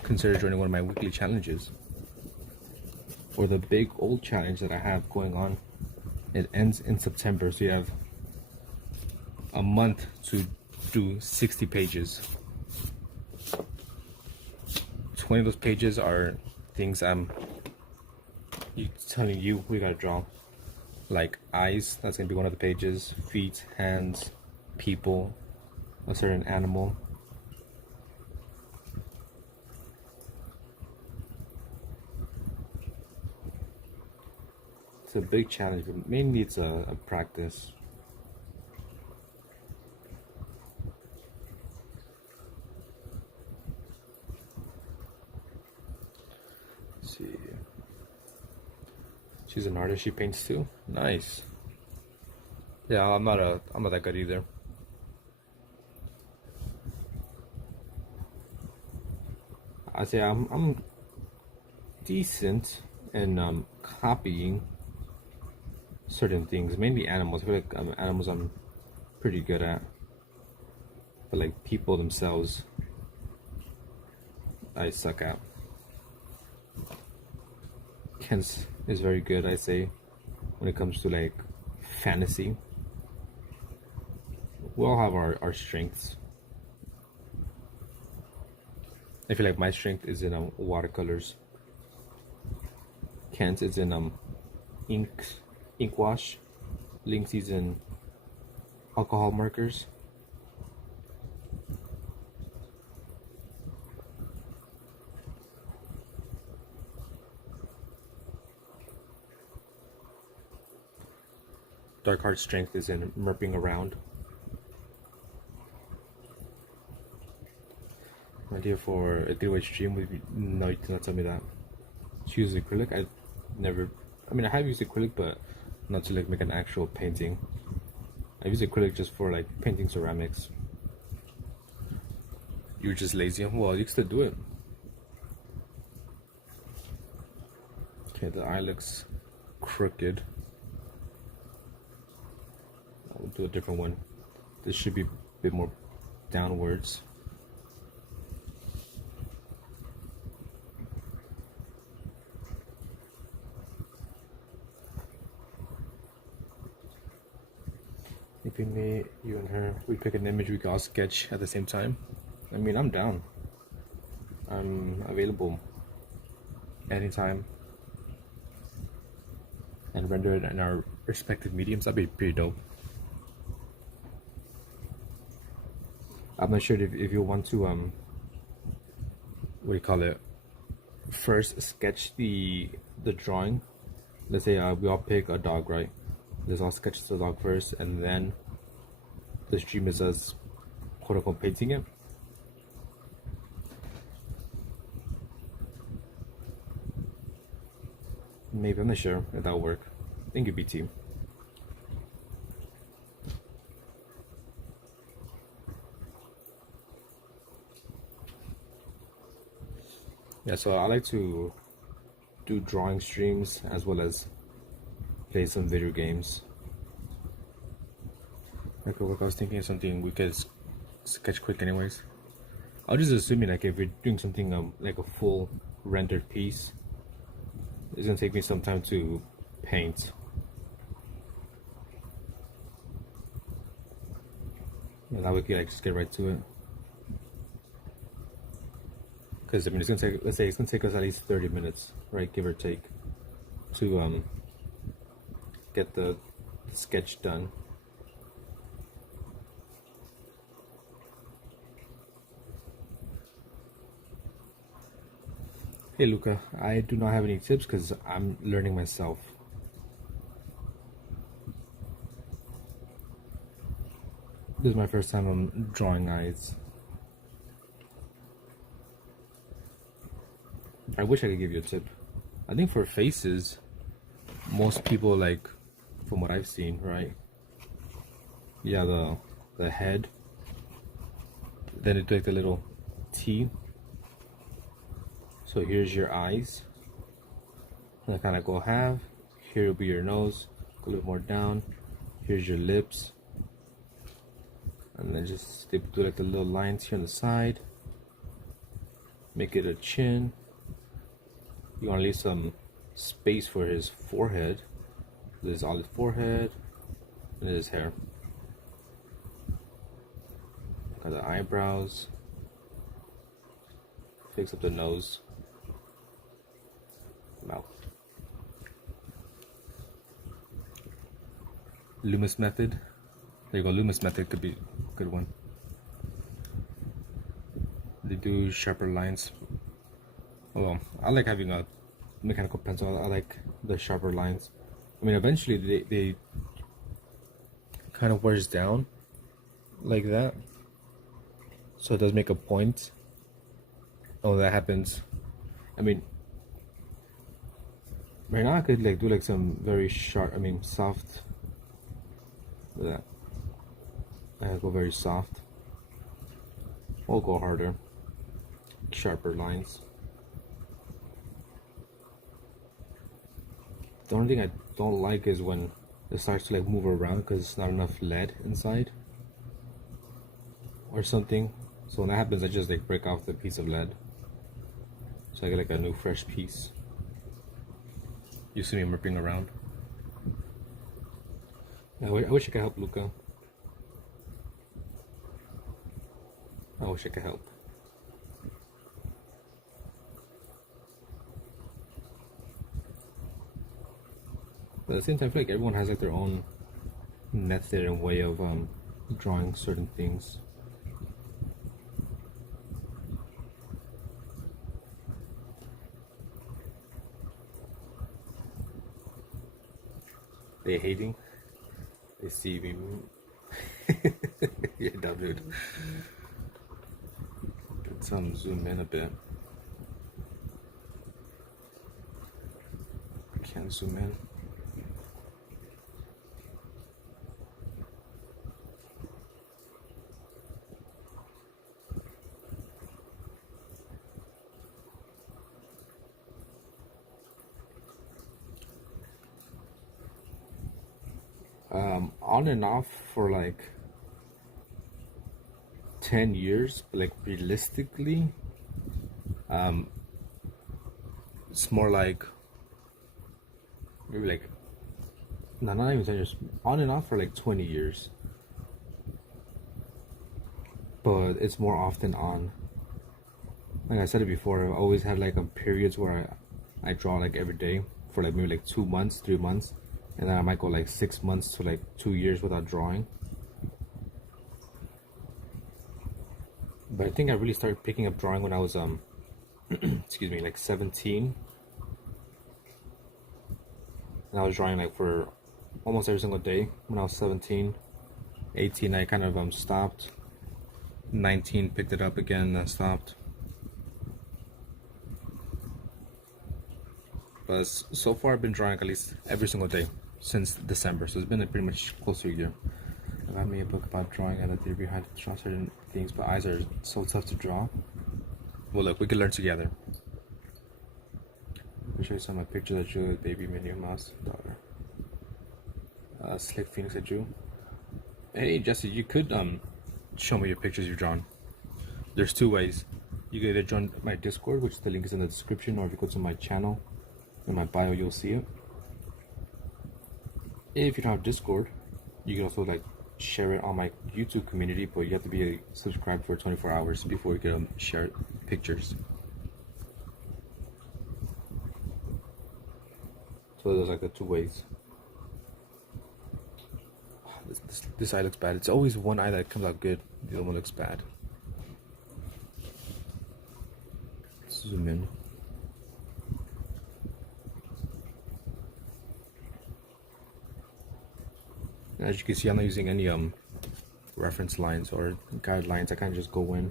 Consider joining one of my weekly challenges. Or the big old challenge that I have going on. It ends in September, so you have a month to do 60 pages. 20 of those pages are things I'm telling you we gotta draw like eyes. That's gonna be one of the pages. Feet, hands, people, a certain animal. It's a big challenge, but mainly it's a practice. Let's see. She's an artist. She paints too. Nice. Yeah, I'm not that good either. I say I'm decent in copying certain things, mainly animals. I feel like animals I'm pretty good at, but like people themselves, I suck at. Kent is very good, I say, when it comes to like fantasy. We all have our strengths. I feel like my strength is in watercolors. Kent is in ink wash. Lynx is in alcohol markers. Dark Heart's strength is in merping around. Idea for a giveaway stream would be, no, you did not tell me that. She uses acrylic. I have used acrylic, but not to like make an actual painting. I use acrylic just for like painting ceramics. You're just lazy. Well, you can still do it. Okay, the eye looks crooked. We'll do a different one. This should be a bit more downwards. Maybe me, you and her, we pick an image we can all sketch at the same time. I mean, I'm down. I'm available anytime. And render it in our respective mediums. That'd be pretty dope. I'm not sure if you want to what do you call it? First sketch the drawing. Let's say we all pick a dog, right? Let's all sketch the dog first, and then the stream is us quote unquote painting it. Maybe, I'm not sure if that'll work. I think it'd be team. Yeah, so I like to do drawing streams as well as play some video games. Like, I was thinking of something we could sketch quick anyways. I was just assuming like if we're doing something like a full rendered piece, it's gonna take me some time to paint. And that way we can like just get right to it. Because I mean, it's gonna take, let's say it's gonna take us at least 30 minutes, right, give or take, to get the sketch done. Hey Luca, I do not have any tips because I'm learning myself. This is my first time I'm drawing eyes. I wish I could give you a tip. I think for faces, most people like, from what I've seen, right? Yeah, the head. Then it like a little T. So here's your eyes. And I kind of go half. Here will be your nose. Go a little more down. Here's your lips. And then just do like the little lines here on the side. Make it a chin. You want to leave some space for his forehead. This is all his forehead and his hair. Got the eyebrows. Fix up the nose. Mouth. Loomis method. There you go. Loomis method could be a good one. They do sharper lines. Well, I like having a mechanical pencil. I like the sharper lines. I mean, eventually they kind of wears down like that. So it does make a point. Oh, that happens. I mean, right now I could like do like some very sharp, I mean soft. Look at that. I go very soft. I'll go harder. Sharper lines. The only thing I don't like is when it starts to like move around because it's not enough lead inside or something. So when that happens, I just like break off the piece of lead, so I get like a new fresh piece. You see me ripping around. I wish I could help Luca. I wish I could help. But at the same time, I feel like everyone has like their own method and way of drawing certain things. They hating. They see me. Yeah, dumb dude. Let's zoom in a bit. Can't zoom in. On and off for like 10 years, but like realistically, it's more like maybe like no, not even 10 years. On and off for like 20 years, but it's more often on. Like I said it before, I've always had like periods where I draw like every day for like maybe like 2 months, 3 months, and then I might go like 6 months to like 2 years without drawing. But I think I really started picking up drawing when I was excuse me, like 17. And I was drawing like for almost every single day when I was 17. 18 I kind of stopped. 19 picked it up again and stopped. But so far I've been drawing at least every single day since December, so it's been pretty much close to a year. I got me a book about drawing and the theory behind to draw certain things, but eyes are so tough to draw. Well, look, we can learn together. I'll show you some of my pictures I drew with baby Minnie Mouse daughter. Slick Phoenix I drew. Hey Jesse, you could show me your pictures you've drawn. There's two ways. You can either join my Discord, which the link is in the description, or if you go to my channel, in my bio you'll see it. If you don't have Discord, you can also like share it on my YouTube community, but you have to be subscribed for 24 hours before you can share pictures. So there's like the two ways. This eye looks bad. It's always one eye that comes out good, the other one looks bad. Zoom in. As you can see, I'm not using any reference lines or guidelines. I kind of just go in.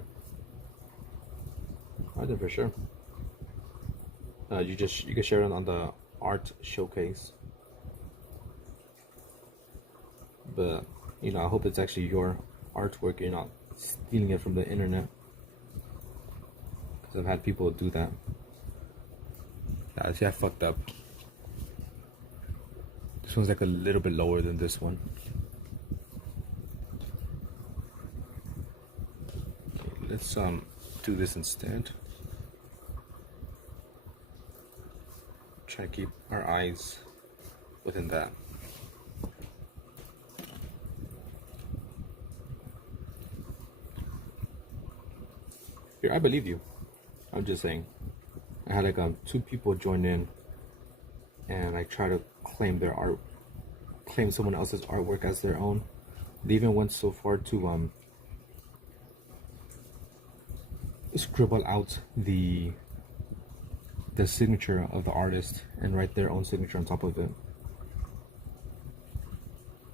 I did for sure. You can share it on the art showcase. But you know, I hope it's actually your artwork. You're not stealing it from the internet. Because I've had people do that. See, I fucked up. This one's like a little bit lower than this one. Okay, let's do this instead. Try to keep our eyes within that. Here, I believe you. I'm just saying. I had like 2 people join in, and I try to claim their art, claim someone else's artwork as their own. They even went so far to scribble out the signature of the artist and write their own signature on top of it.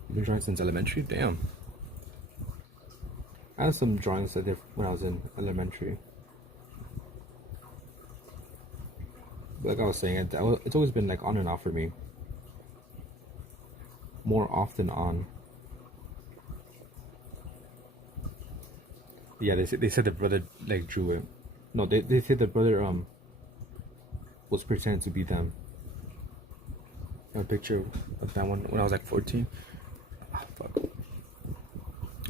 You've been drawing since elementary? Damn. I have some drawings I did when I was in elementary. But like I was saying, it's always been like on and off for me. More often on. Yeah, they said the brother like drew it. No, they said the brother was pretending to be them. A picture of that one when I was like 14. Ah, fuck.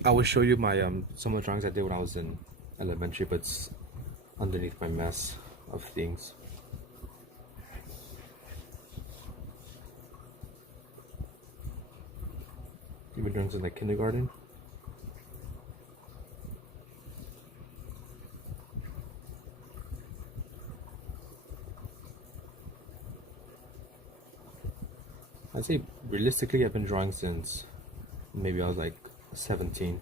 I will show you my some of the drawings I did when I was in elementary, but it's underneath my mess of things. You've been drawing since like kindergarten? I'd say realistically I've been drawing since maybe I was like 17.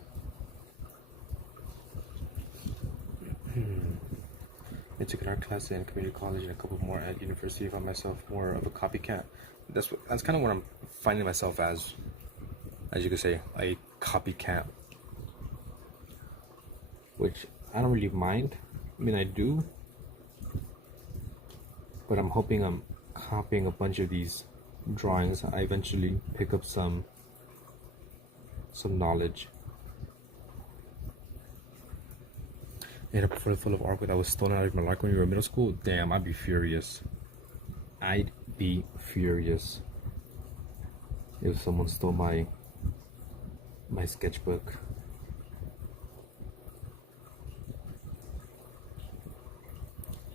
I took an art class in community college and a couple more at university. I found myself more of a copycat. That's kind of what I'm finding myself as you could say, a copycat. Which I don't really mind. I mean, I do. But I'm hoping I'm copying a bunch of these drawings. I eventually pick up some knowledge. In a portfolio full of artwork that was stolen out of my life when you were in middle school, damn, I'd be furious. I'd be furious if someone stole my sketchbook.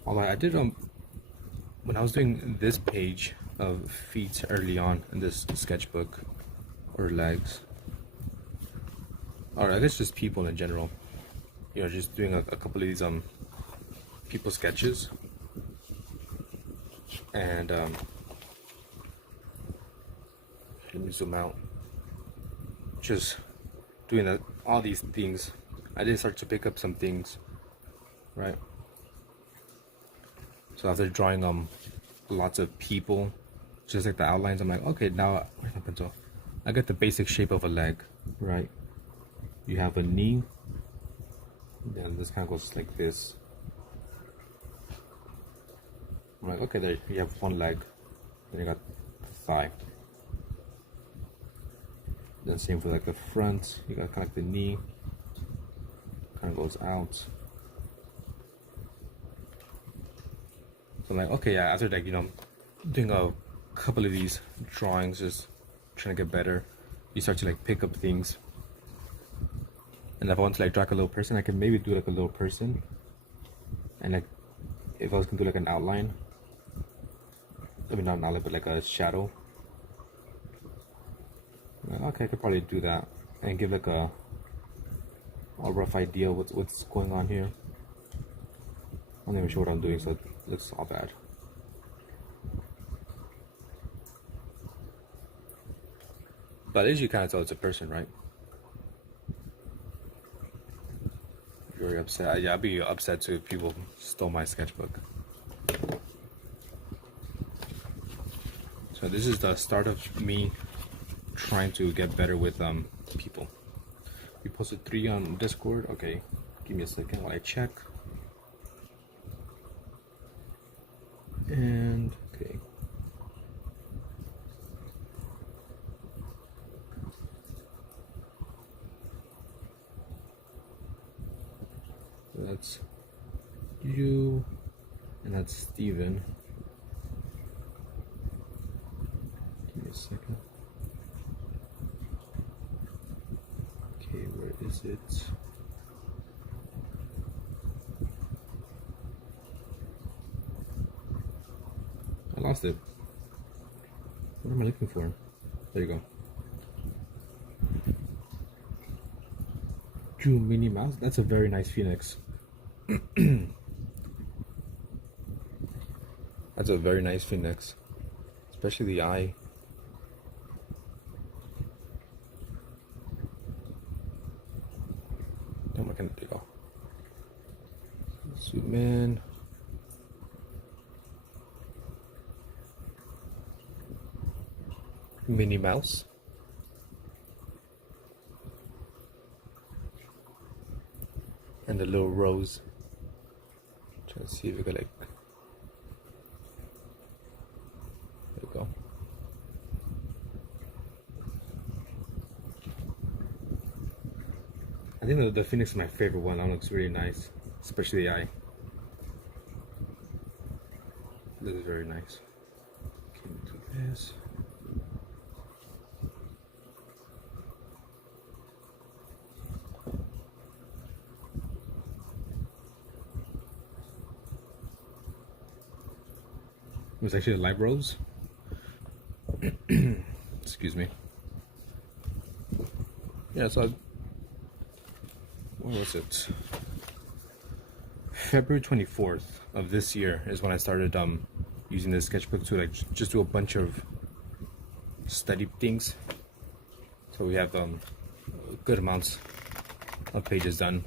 Although I did when I was doing this page of feet early on in this sketchbook, or legs, or I guess just people in general, you know, just doing a couple of these people sketches, and let me zoom out. Just doing all these things, I did start to pick up some things, right? So after drawing lots of people, just like the outlines, I'm like, okay, now where's my pencil? I get the basic shape of a leg, right? You have a knee, then this kind of goes like this. I'm like, okay, there you have one leg, then you got the thigh. Then same for like the front, you got kind of like the knee, kind of goes out. So I'm like, okay, yeah, after like, you know, doing a couple of these drawings, just trying to get better, you start to like pick up things. And if I want to like draw like a little person, I can maybe do like a little person. And like, if I was gonna do like an outline, I mean not an outline, but like a shadow. I'm like, okay, I could probably do that and give like a rough idea what's going on here. I'm not even sure what I'm doing, so it looks all bad. But at least you kind of tell it's a person, right? Very upset. Yeah, I'd be upset too if people stole my sketchbook. So this is the start of me trying to get better with people. You posted 3 on Discord. Okay, give me a second while I check. And okay. So that's you, and that's Steven. Give me a second. Okay, where is it? I lost it. What am I looking for? There you go. Drew Minnie Mouse. That's a very nice phoenix. That's a very nice phoenix, especially the eye. can take off. Zoom in. Minnie Mouse. And the little rose. Try to see if we could like. There we go. I think the Phoenix is my favorite one. That looks really nice, especially the eye. This is very nice. Okay, do this. It was actually a light rose. Excuse me. Yeah, so when was it? February 24th of this year is when I started using this sketchbook to like just do a bunch of study things. So we have good amounts of pages done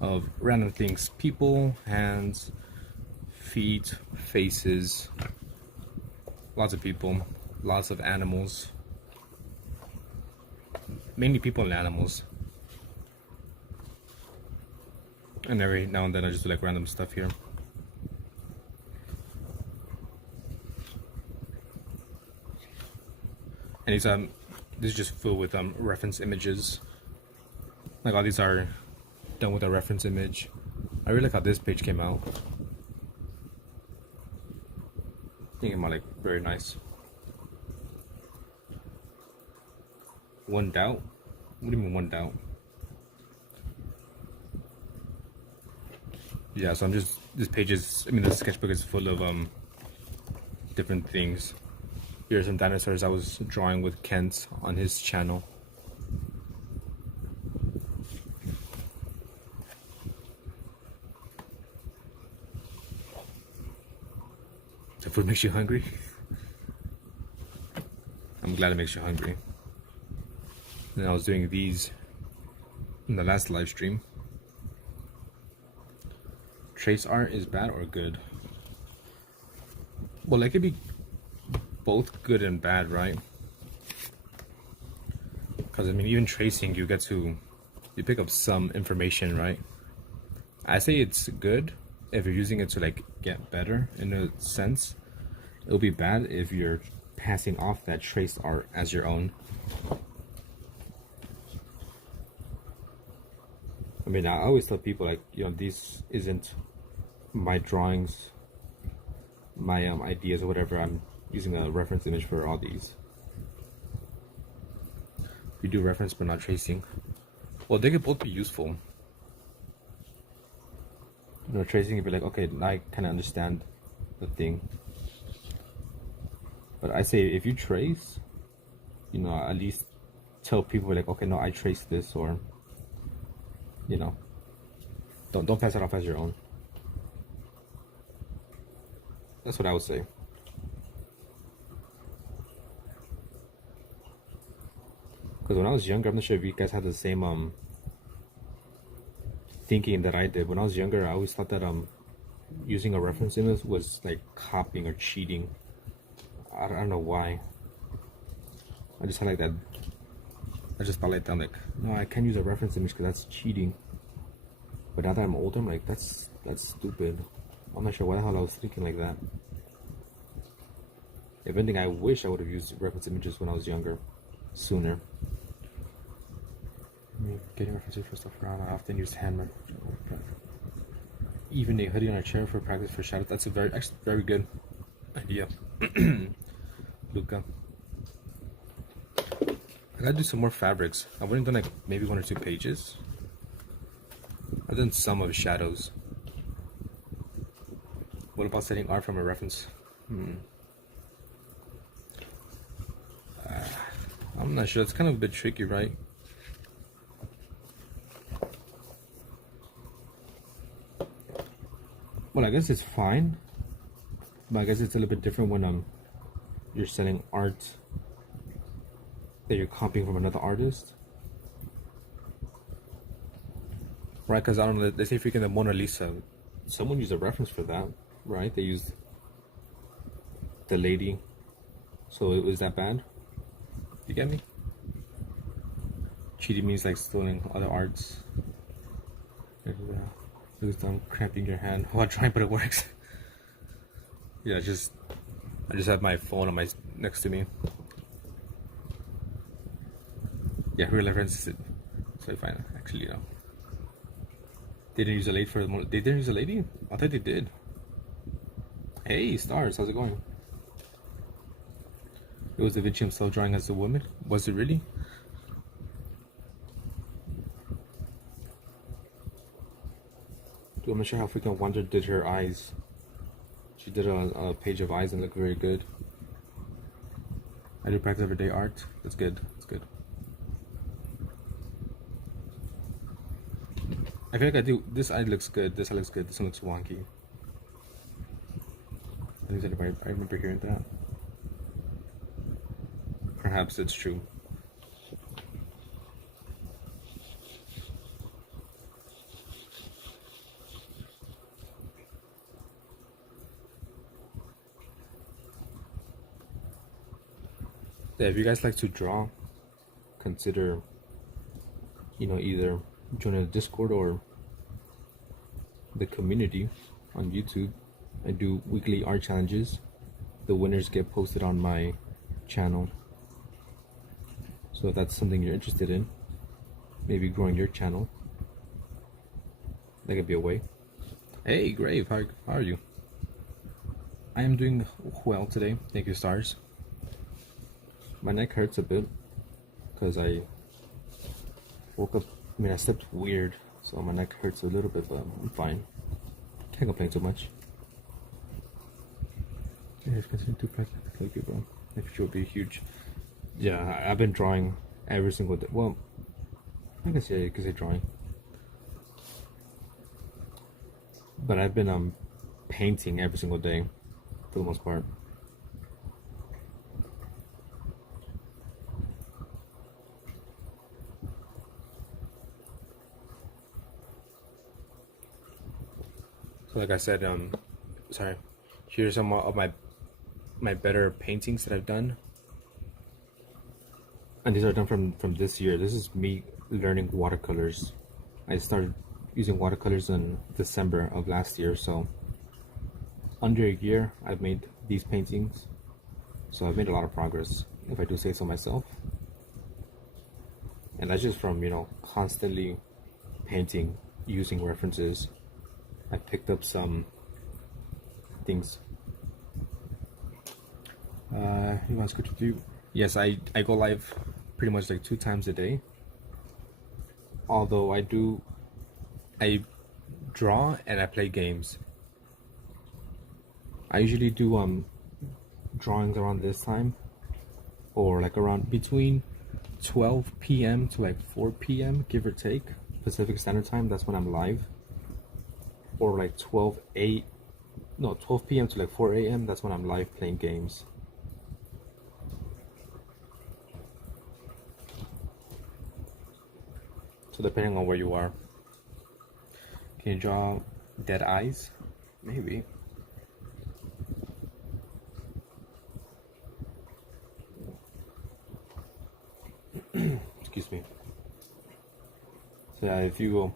of random things: people, hands, feet, faces, lots of people, lots of animals, mainly people and animals. And every now and then I just do like random stuff here. And these this is just filled with reference images. Like all these are done with a reference image. I really like how this page came out. I think it's like very nice. One doubt? What do you mean one doubt? Yeah, so I'm just, this page is, I mean the sketchbook is full of different things. Here are some dinosaurs I was drawing with Kent on his channel. The food makes you hungry? I'm glad it makes you hungry. And I was doing these in the last live stream. Trace art is bad or good? Well, it could be both good and bad, right? Because I mean, even tracing, you pick up some information, right? I say it's good if you're using it to like get better in a sense. It'll be bad if you're passing off that traced art as your own. I mean, I always tell people like, you know, this isn't my drawings, my ideas or whatever. I'm using a reference image for all these. You do reference but not tracing. Well, they could both be useful. You know, tracing would be like, okay, now I kind of understand the thing. But I say if you trace, you know, at least tell people like, okay, no, I traced this, or you know, don't pass it off as your own. That's what I would say. Because when I was younger, I'm not sure if you guys had the same thinking that I did. When I was younger, I always thought that using a reference image was like copying or cheating. I don't know why. I just had like that. I just thought like that. I'm like, no, I can't use a reference image because that's cheating. But now that I'm older, I'm like, that's stupid. I'm not sure why the hell I was thinking like that. If anything, I wish I would have used reference images when I was younger, sooner. Getting references for stuff around, I often use hammer. Even a hoodie on a chair for practice for shadows. That's a very good idea. Luca. I gotta do some more fabrics. I've only done like maybe 1 or 2 pages. I've done some of shadows. What about setting art from a reference? I'm not sure. It's kind of a bit tricky, right? Well, I guess it's fine, but I guess it's a little bit different when you're selling art that you're copying from another artist. right? Because I don't know, let's say freaking the Mona Lisa, someone used a reference for that, right? They used the lady, so it was that bad. You get me? Cheating means like stealing other arts. Lose them cramping your hand while trying, but it works. Yeah, I just have my phone on my next to me. Yeah, real reference is so fine. Actually, no. They didn't use a lady for the. They didn't use a lady. I thought they did. Hey, stars, how's it going? It was Da Vinci himself drawing as a woman. Was it really? Dude, I'm not sure how freaking Wonder did her eyes. She did a page of eyes and looked very good. I do practice everyday art. That's good. That's good. I feel like I do. This eye looks good. This eye looks good. This one looks wonky. I remember hearing that. Perhaps it's true. Yeah, if you guys like to draw, consider, either joining the Discord or the community on YouTube. I do weekly art challenges. The winners get posted on my channel. So if that's something you're interested in, maybe growing your channel, that could be a way. Hey, Grave, how are you? I am doing well today. Thank you, stars. My neck hurts a bit because I woke up. I mean, I slept weird, so my neck hurts a little bit, but I'm fine. Can't complain too much. Yeah, if you to practice, thank you, bro. The future will be huge. Yeah, I've been drawing every single day. Well, I guess yeah, you can say drawing, but I've been painting every single day for the most part. So like I said, sorry, here's some of my better paintings that I've done, and these are done from this year. This is me learning watercolors. I started using watercolors in December of last year, so under a year I've made these paintings. So I've made a lot of progress, if I do say so myself. And that's just from, constantly painting, using references. I picked up some things. You want to do? Yes, I go live pretty much like 2 times a day. Although I draw and I play games. I usually do drawings around this time, or like around between 12 p.m. to like 4 p.m. give or take Pacific Standard Time. That's when I'm live. Or like 12 p.m. to like 4 a.m. That's when I'm live playing games. So depending on where you are. Can you draw dead eyes? Maybe. Excuse me. So yeah, if you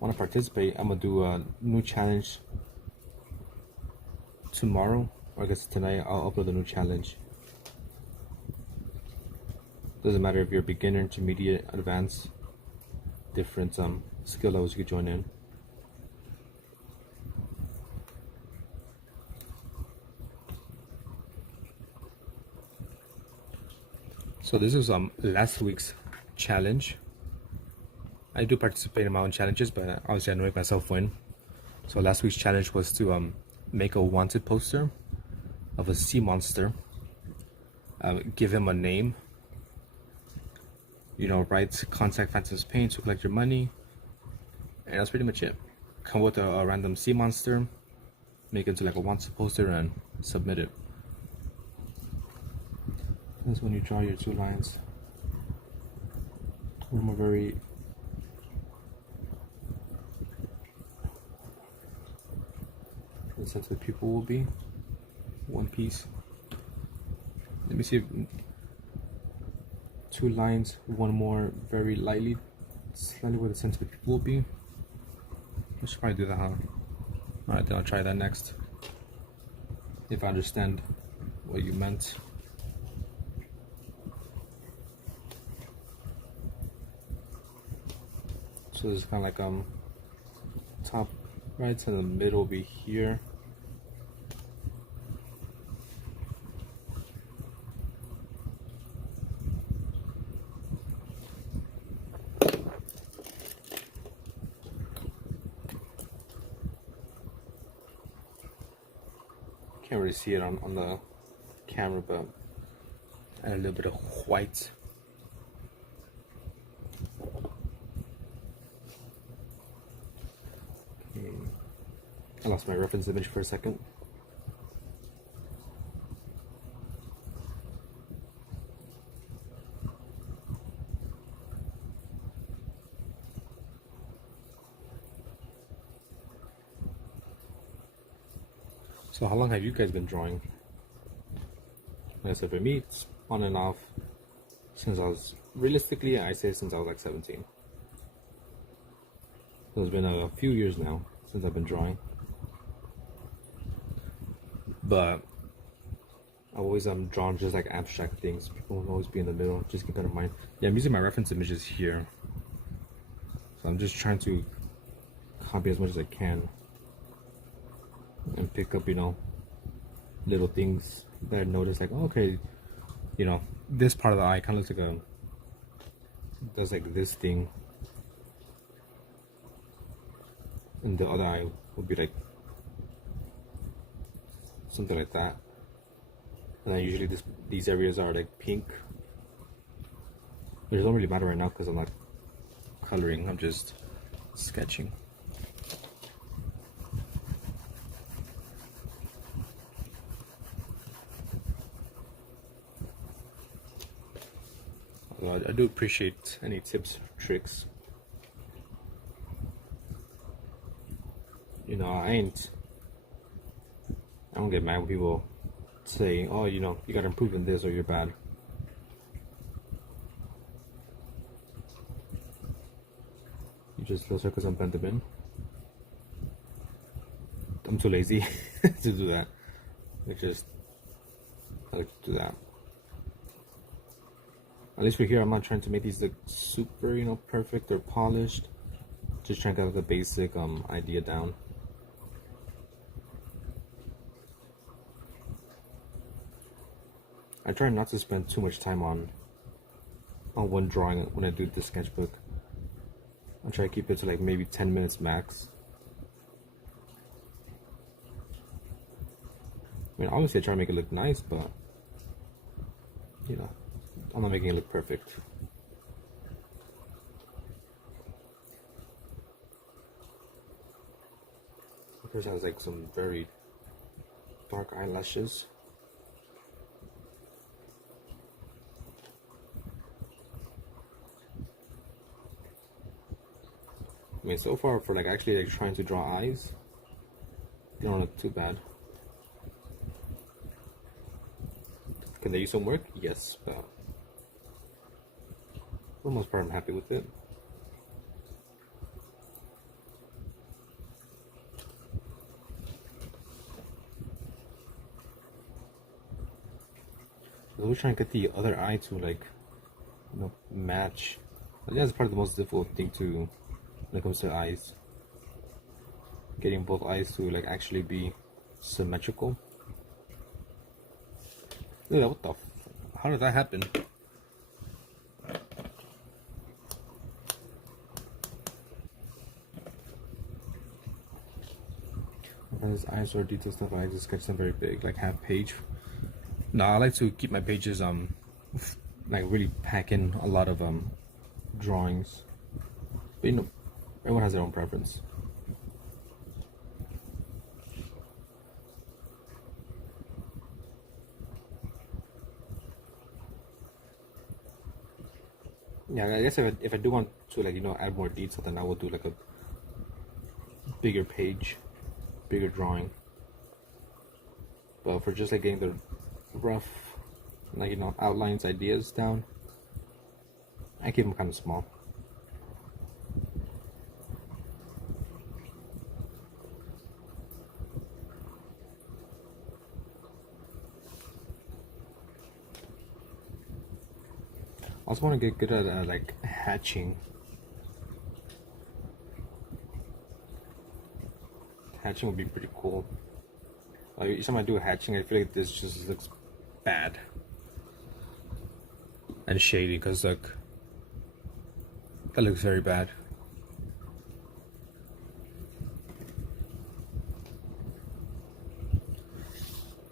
want to participate, I'm gonna do a new challenge tomorrow, or I guess tonight. I'll upload a new challenge. Doesn't matter if you're beginner, intermediate, advanced, different skill levels you could join in. So this is last week's challenge. I do participate in my own challenges, but obviously I don't make myself win. So last week's challenge was to make a wanted poster of a sea monster. Give him a name. Write contact Phantom's Paint to collect your money. And that's pretty much it. Come with a random sea monster, make it into like a wanted poster, and submit it. That's when you draw your 2 lines. One more very sense of the pupil will be. One piece. Let me see if 2 lines, one more very lightly, slightly where the center of the pupil will be. I should probably do that, huh? Alright, then I'll try that next. If I understand what you meant. So this is kind of like top right, and the middle will be here. Can't really see it on the camera, but add a little bit of white. Okay. I lost my reference image for a second. So how long have you guys been drawing? Like I said, for me, it's on and off since I was, realistically, I say since I was like 17. So it's been a few years now since I've been drawing. But I've always drawn just like abstract things. People will always be in the middle, just keep that in mind. Yeah, I'm using my reference images here. So I'm just trying to copy as much as I can. And pick up, you know, little things that I noticed, like, oh, okay, you know, this part of the eye kind of looks like does like this thing, and the other eye would be like something like that. And then usually these areas are like pink, which don't really matter right now because I'm not coloring, I'm just sketching. I do appreciate any tips, tricks. You know, I don't get mad when people say, oh, you know, you gotta improve in this or you're bad. You just fill circles and blend them in. I'm too lazy to do that. I like to do that. At least for here, I'm not trying to make these look super, you know, perfect or polished. Just trying to get the basic idea down. I try not to spend too much time on one drawing when I do the sketchbook. I try to keep it to like maybe 10 minutes max. I mean, obviously I try to make it look nice, but you know, I'm not making it look perfect. This has like some very dark eyelashes. I mean, so far for like actually like trying to draw eyes, they don't look too bad. Can they use some work? Yes, but for the most part I'm happy with it. I was trying to get the other eye to like, you know, match. I think that's part of the most difficult thing to when it comes to eyes. Getting both eyes to like actually be symmetrical. Look at that, what the how did that happen? And his eyes are detail stuff, I just sketch them very big, like half page. No, I like to keep my pages like really pack in a lot of drawings. But you know, everyone has their own preference. Yeah, I guess if I do want to, like, you know, add more detail, then I will do like a bigger page, bigger drawing. But for just like getting the rough, like, you know, outlines, ideas down, I keep them kind of small. I also want to get good at like hatching. Hatching would be pretty cool. Like each time I do a hatching, I feel like this just looks bad and shady because like that looks very bad.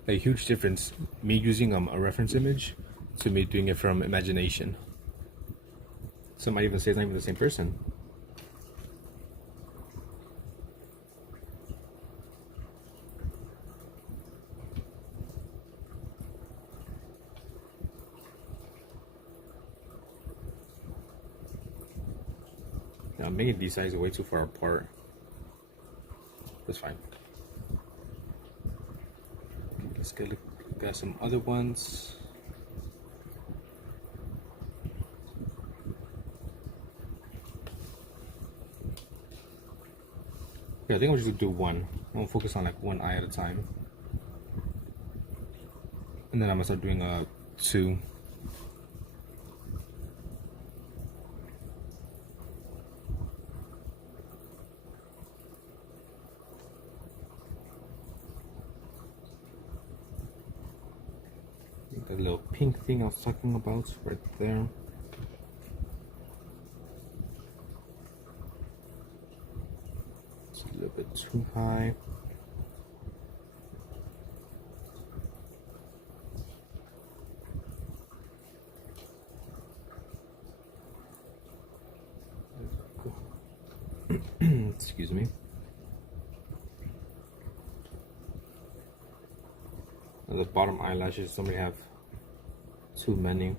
A huge difference, me using a reference image to me doing it from imagination. Some might even say it's not even the same person. Now, making these sides way too far apart. That's fine. Let's look at some other ones. Yeah, I think we'll just do one. We'll focus on like one eye at a time. And then I'm gonna start doing two. The little pink thing I was talking about right there. It's a little bit too high. Excuse me. And the bottom eyelashes, somebody have too many.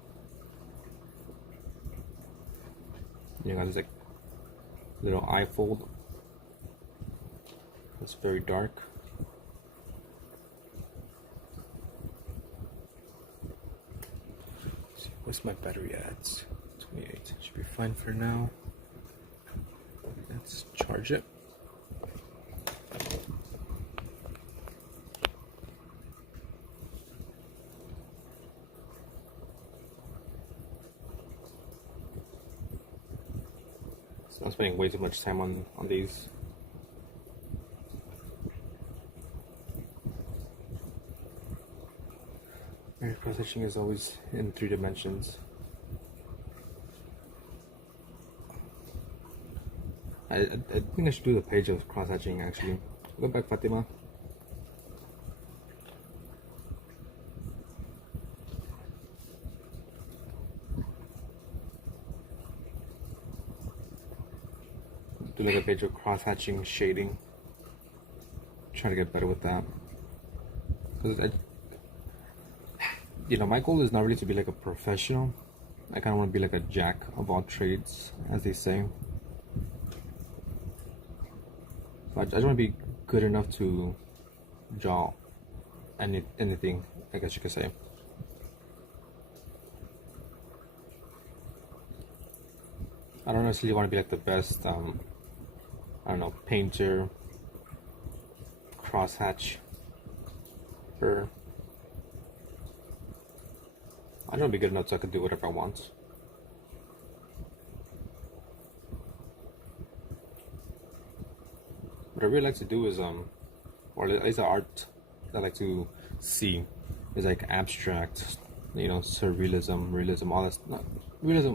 You got this like little eye fold. It's very dark. Let's see, what's my battery at? 28. Should be fine for now. Let's charge it. So I'm spending way too much time on these. Cross hatching is always in 3 dimensions. I think I should do the page of cross hatching actually. Go back, Fatima. Do like a page of cross hatching shading. Try to get better with that. Because you know, my goal is not really to be like a professional. I kind of want to be like a jack of all trades, as they say. So I just want to be good enough to draw anything, I guess you could say. I don't necessarily want to be like the best, I don't know, painter, crosshatch, or I don't want to be good enough so I can do whatever I want. What I really like to do is, or at least the art that I like to see is like abstract, you know, surrealism, realism, all that. Not realism,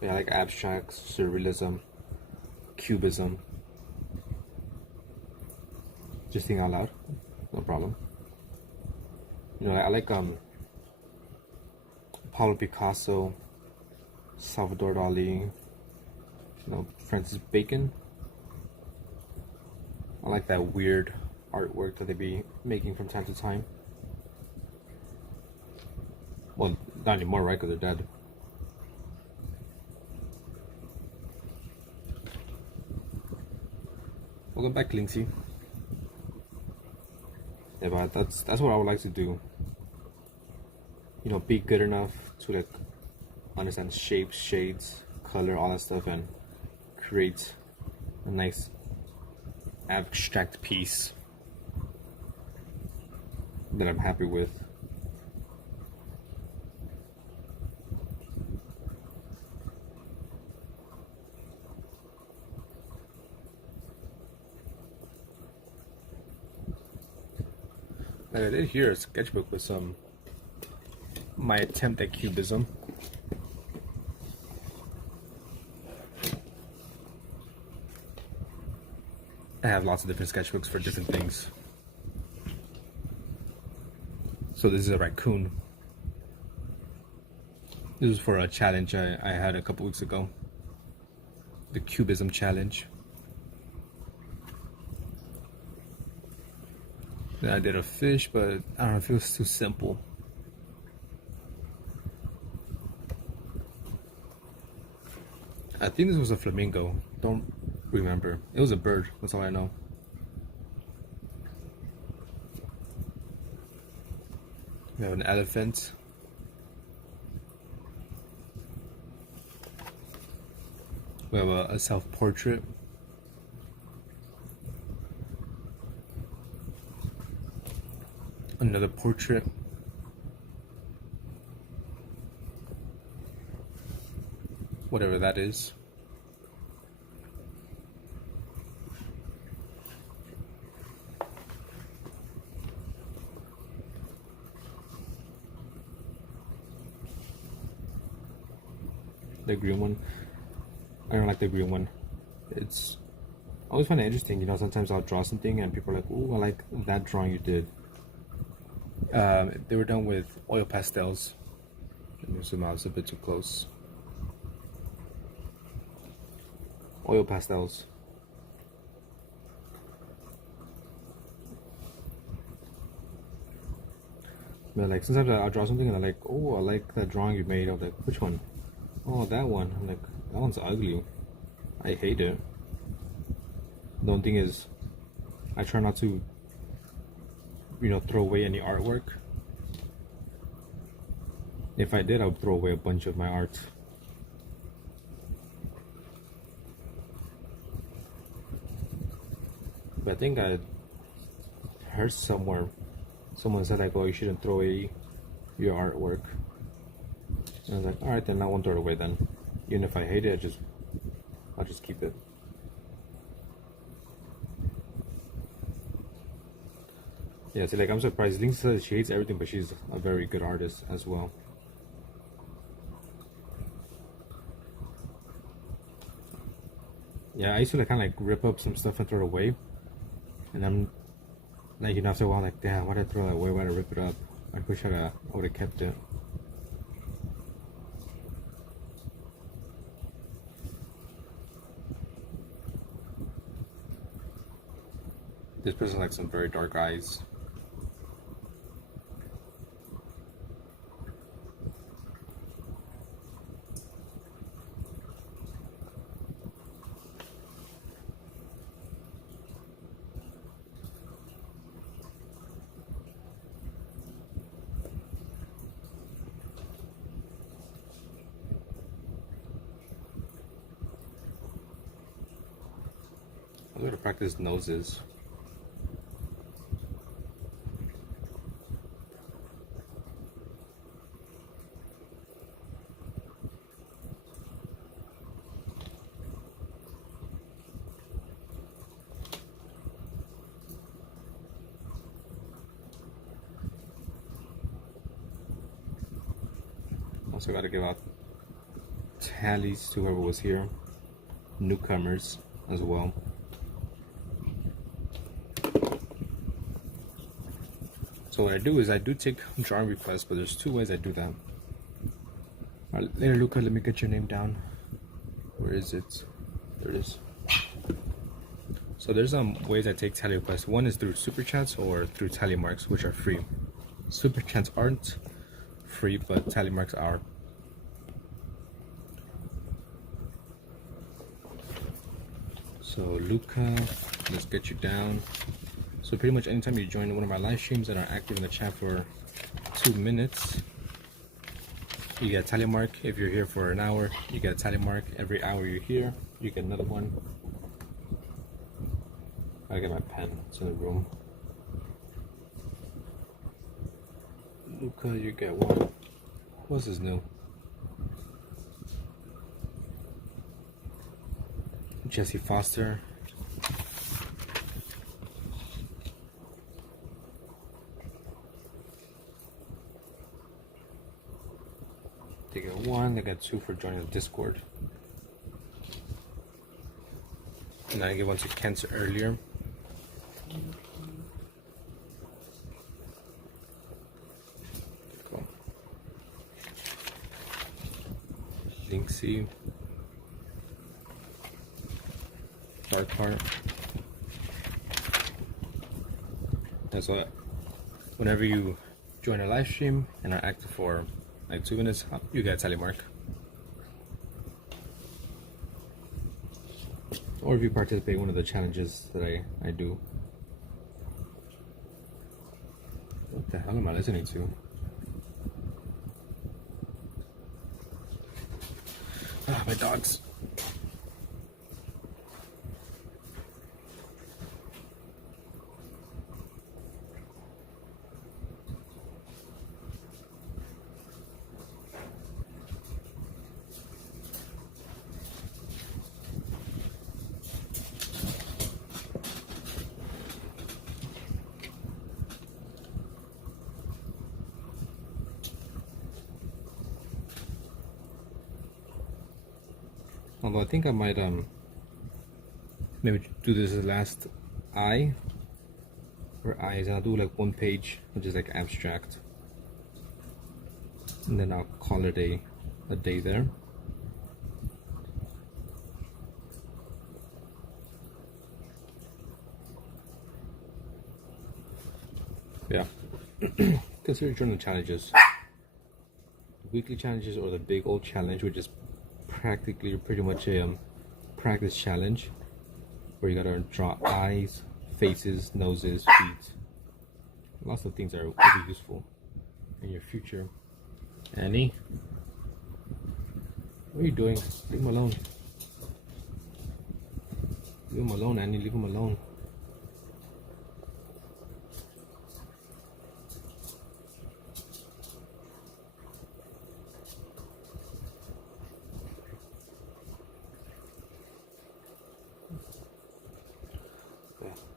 yeah, like abstract, surrealism, cubism. Just think out loud, no problem. You know, I like Pablo Picasso, Salvador Dali, you know, Francis Bacon. I like that weird artwork that they be making from time to time. Well, not anymore, right? Because they're dead. Welcome back, Lindsay. Yeah, but that's what I would like to do. You know, be good enough to like understand shapes, shades, color, all that stuff, and create a nice abstract piece that I'm happy with. Like I did here a sketchbook with my attempt at cubism. I have lots of different sketchbooks for different things. So this is a raccoon. This is for a challenge I had a couple weeks ago. The Cubism challenge. Then I did a fish, but I don't know, it feels too simple. I think this was a flamingo. Don't remember. It was a bird, that's all I know. We have an elephant. We have a self-portrait. Another portrait. Whatever that is. The green one. I don't like the green one. It's I always find it interesting, you know, sometimes I'll draw something and people are like, "Ooh, I like that drawing you did." They were done with oil pastels. Let me zoom out, it's a bit too close. Oil pastels. But like sometimes I'll draw something and I'm like, "Oh, I like that drawing you made." I'm like, "Which one?" "Oh, that one." I'm like, "That one's ugly. I hate it." The only thing is, I try not to, you know, throw away any artwork. If I did, I would throw away a bunch of my art. But I think I heard somewhere, someone said like, "Oh, you shouldn't throw away your artwork." And I was like, "Alright, then I won't throw it away then. Even if I hate it, I'll just keep it." Yeah, see, like I'm surprised. Link says she hates everything, but she's a very good artist as well. Yeah, I used to like kind of like rip up some stuff and throw it away, and I'm like, you know, after a while, like, damn, why did I throw that away? Why did I rip it up? I wish I would have kept it. This person has like some very dark eyes. I'm going to practice noses. Also got to give out tallies to whoever was here, newcomers as well. So what I do is I do take drawing requests, but there's two ways I do that. Alright, later, Luca, let me get your name down. Where is it? There it is. So there's ways I take tally requests. One is through super chats or through tally marks, which are free. Super chats aren't free, but tally marks are. So Luca, let's get you down. So So pretty much anytime you join one of my live streams that are active in the chat for 2 minutes, you get a tally mark. If you're here for an hour, you get a tally mark. Every hour you're here, you get another one. I get my pen, it's in the room. Luca, you get one. What's this new? Jesse Foster. They get one, they get two for joining the Discord. And I get one to Kent earlier. Cool. Linksy. Dark Heart. And so whenever you join a live stream and are active for like 2 minutes, you get a tally mark. Or if you participate in one of the challenges that I do. What the hell am I listening to? Ah, my dogs. Although I think I might maybe do this as last eye or eyes, and I'll do like one page which is like abstract, and then I'll call it a day there. Yeah. Consider journal challenges, weekly challenges, or the big old challenge, which is practically pretty much a practice challenge where you gotta draw eyes, faces, noses, feet. Lots of things that will be useful in your future. Annie, what are you doing? Leave him alone. Leave him alone, Annie. Leave him alone.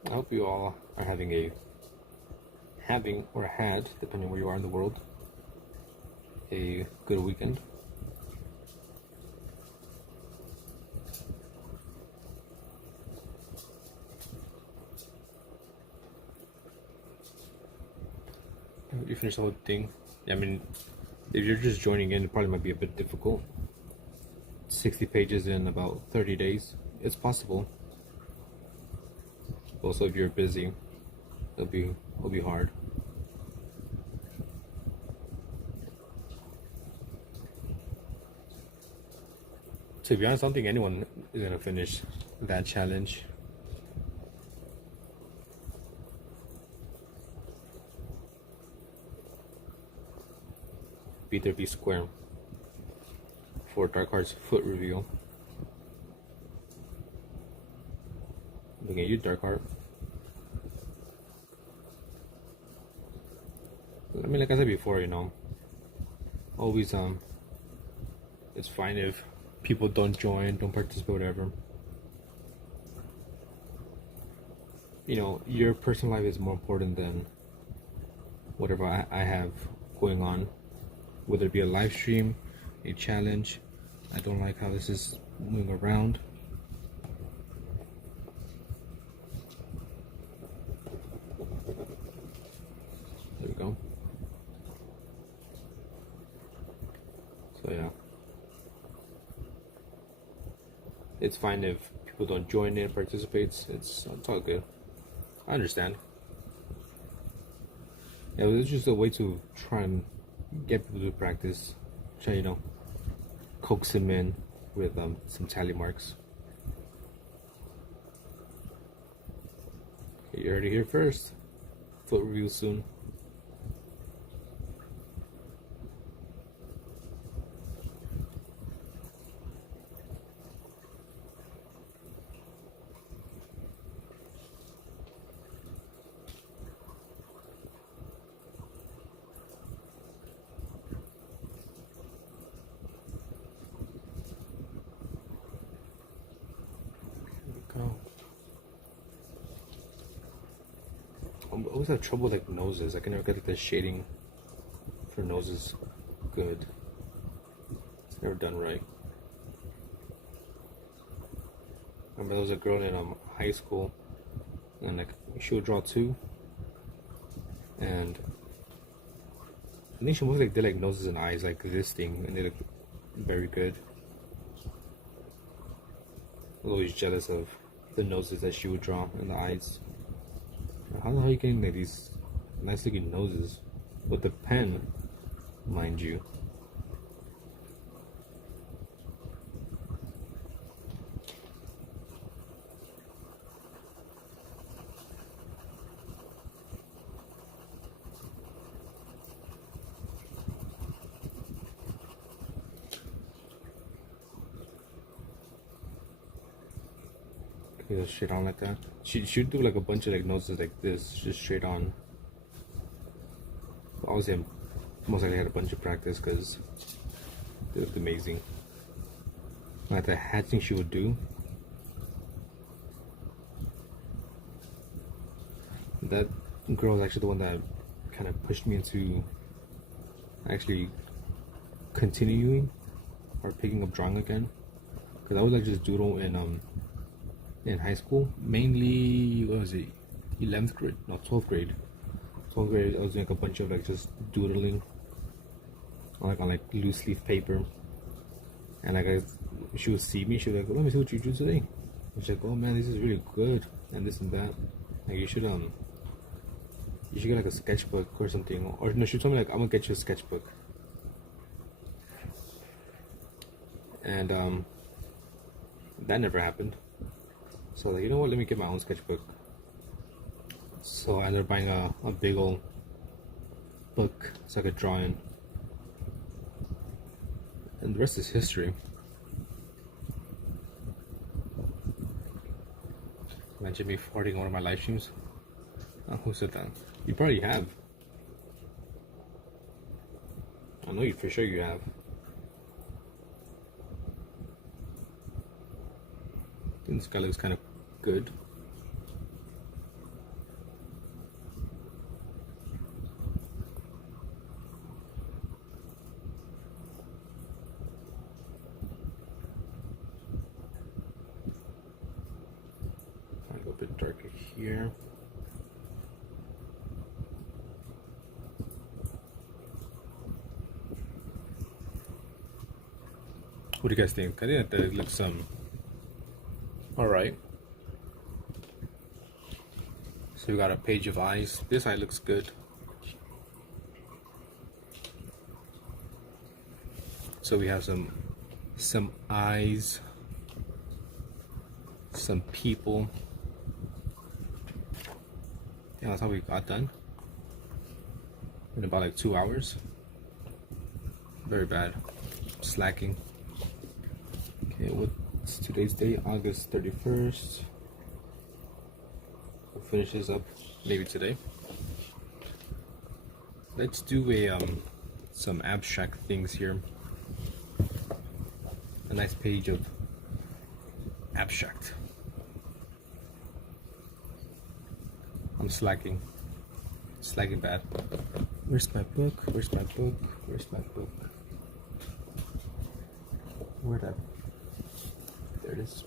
I hope you all are having or had, depending where you are in the world, a good weekend. You finished the whole thing. I mean, if you're just joining in, it probably might be a bit difficult. 60 pages in about 30 days. It's possible. Also, if you're busy, it'll be hard. To be honest, I don't think anyone is gonna finish that challenge. Be there, be square for Dark Heart's foot reveal. Looking at you, Dark Heart. I mean, like I said before, you know, always it's fine if people don't join, don't participate, whatever. You know, your personal life is more important than whatever I have going on, whether it be a live stream, a challenge. I don't like how this is moving around. There we go. So yeah, it's fine if people don't join in, participate. It's all good. I understand. Yeah, it's just a way to try and get people to practice. Try, you know, coax them in with some tally marks. You heard it here first. Foot review soon. I always have trouble with like noses. I can never get like the shading for noses good. It's never done right. I remember there was a girl in high school, and like she would draw too, and I think she mostly like, did like noses and eyes like this thing, and they look very good. I was always jealous of the noses that she would draw and the eyes. How the hell are you getting like these nice looking noses with the pen, mind you? Just straight on like that. She should do like a bunch of like noses like this, just straight on. Obviously, I'm most likely had a bunch of practice because they looked amazing. Like the hatching she would do. That girl was actually the one that kind of pushed me into actually continuing or picking up drawing again. Because I was like just doodle in high school, mainly, what was it, 11th grade, no, 12th grade. 12th grade, I was doing like a bunch of like just doodling, like on like loose leaf paper, and like she would see me, she was like, let me see what you drew today. And she's like, oh man, this is really good, and this and that. Like you should get like a sketchbook or something, or no, she told me like, I'm gonna get you a sketchbook, and that never happened. So like, you know what, let me get my own sketchbook. So I ended up buying a big old book so I could draw in. And the rest is history. Imagine me farting on one of my live streams. Oh, who said that? You probably have. I know you for sure you have. I think this guy looks kind of good. A little bit darker here. What do you guys think? I think that it looks alright. So we got a page of eyes. This eye looks good. So we have some eyes, some people. Yeah, that's how we got done. In about like 2 hours. Very bad. Slacking. Okay, what's today's date? August 31st. We'll finish this up maybe today. Let's do some abstract things here. A nice page of abstract. I'm slacking. Slacking bad. Where's my book? Where's my book? Where's my book? Where'd I? There it is.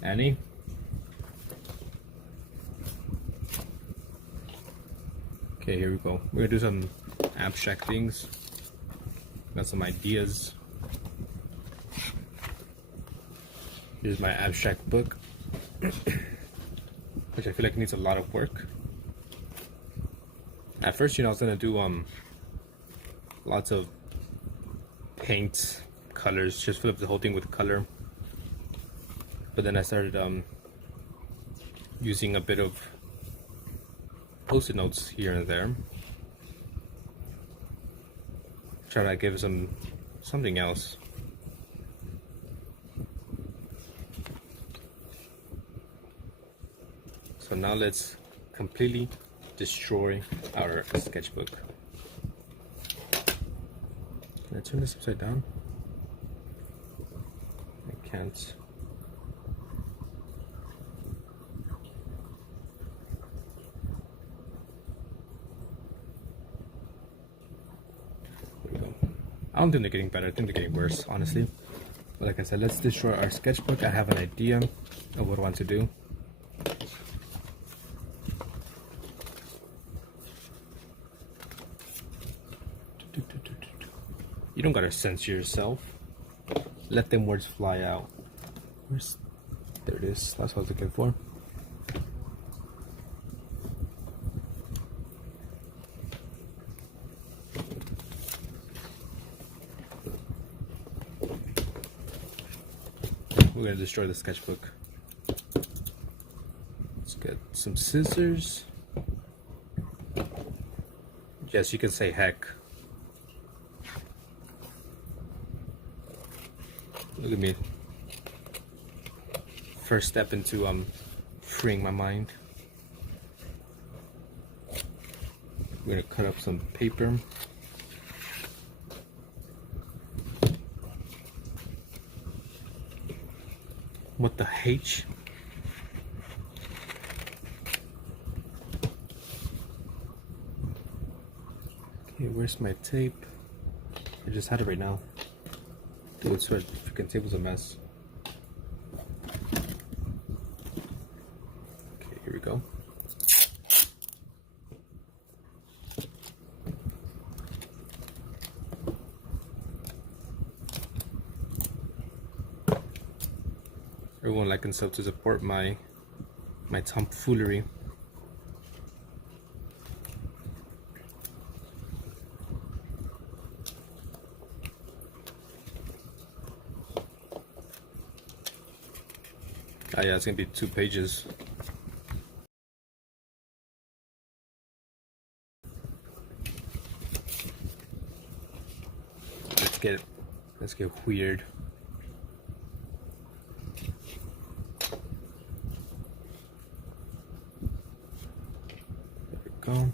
Annie? Okay, here we go. We're gonna do some abstract things. Got some ideas. Here's my abstract book, which I feel like needs a lot of work. At first, I was gonna do lots of paint colors, just fill up the whole thing with color. But then I started using a bit of post-it notes here and there, try to give something else. So now let's completely destroy our sketchbook. Can I turn this upside down? I can't. I don't think they're getting better, I think they're getting worse, honestly. But like I said, let's destroy our sketchbook. I have an idea of what I want to do. You don't gotta censor yourself. Let them words fly out. There it is, that's what I was looking for. We're gonna destroy the sketchbook. Let's get some scissors. Yes, you can say heck. Look at me. First step into freeing my mind. We're gonna cut up some paper. What the H? Okay, where's my tape? I just had it right now. Dude, it's right. Freaking table's a mess. Okay, here we go. Everyone like and sub to support my tomfoolery. Oh yeah, it's gonna be 2 pages. Let's get weird. Go.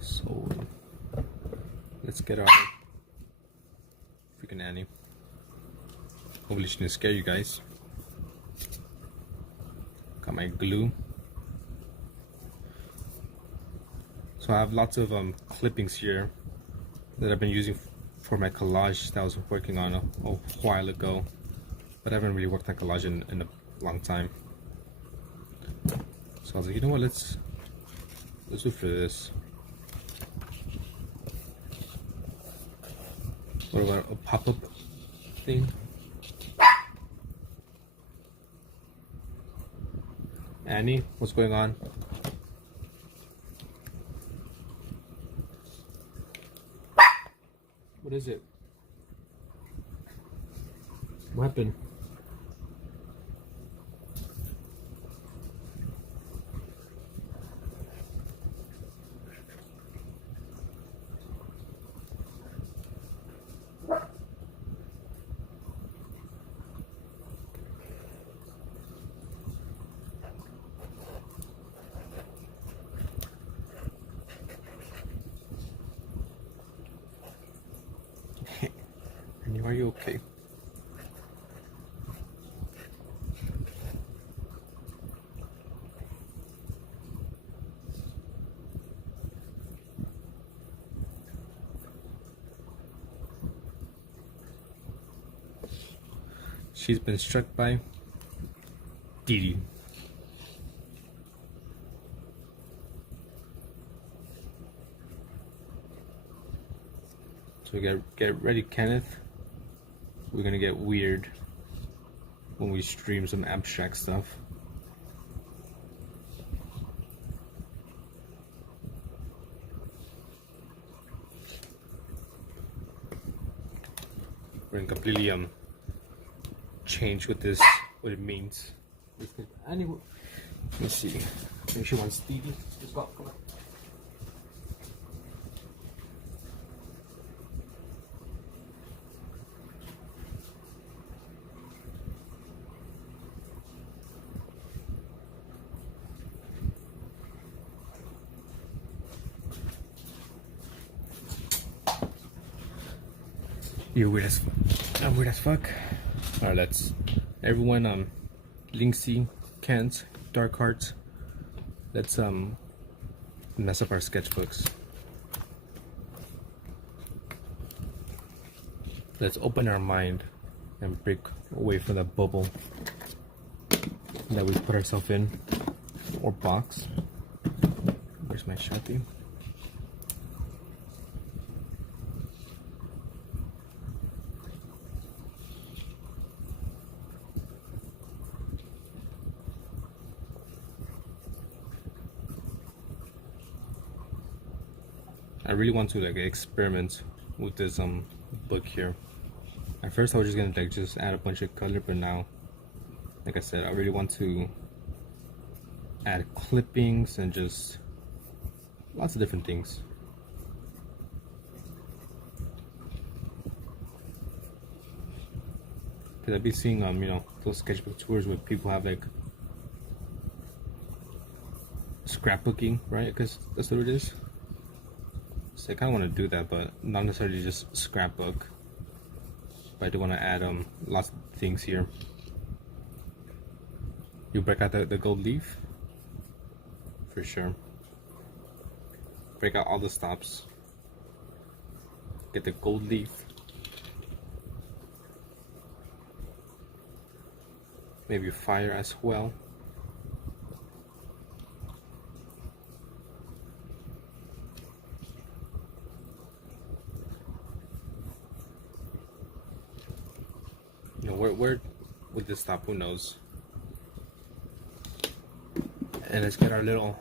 So let's get our freaking Annie. Hopefully she didn't scare you guys. Got my glue. So I have lots of clippings here that I've been using for my collage that I was working on a while ago, but I haven't really worked on collage in a long time. So I was like, you know what, let's do for this. What about a pop-up thing? Annie, what's going on? What is it? What happened? Are you okay? She's been struck by Didi. So get ready, Kenneth. We're gonna get weird when we stream some abstract stuff. we're gonna completely change what it means. Anyway, let me see. Maybe she wants Stevie. Just go. Come on. You're weird as fuck. I'm weird as fuck. Alright, let's everyone Linksy, Kent, Dark Heart. Let's mess up our sketchbooks. Let's open our mind and break away from the bubble that we put ourselves in, or box. Where's my Sharpie? I really want to like experiment with this book here. At first I was just gonna like just add a bunch of color, but now, like I said, I really want to add clippings and just lots of different things. Cause I've been seeing you know, those sketchbook tours where people have like scrapbooking, right? Because that's what it is. So I kind of want to do that, but not necessarily just scrapbook. But I do want to add lots of things here. You break out the gold leaf for sure. Break out all the stops. Get the gold leaf. Maybe fire as well. You know, where would this stop? Who knows? And let's get our little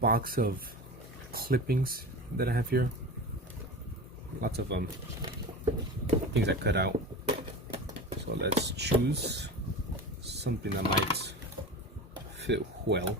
box of clippings that I have here. Lots of things I cut out. So let's choose something that might fit well.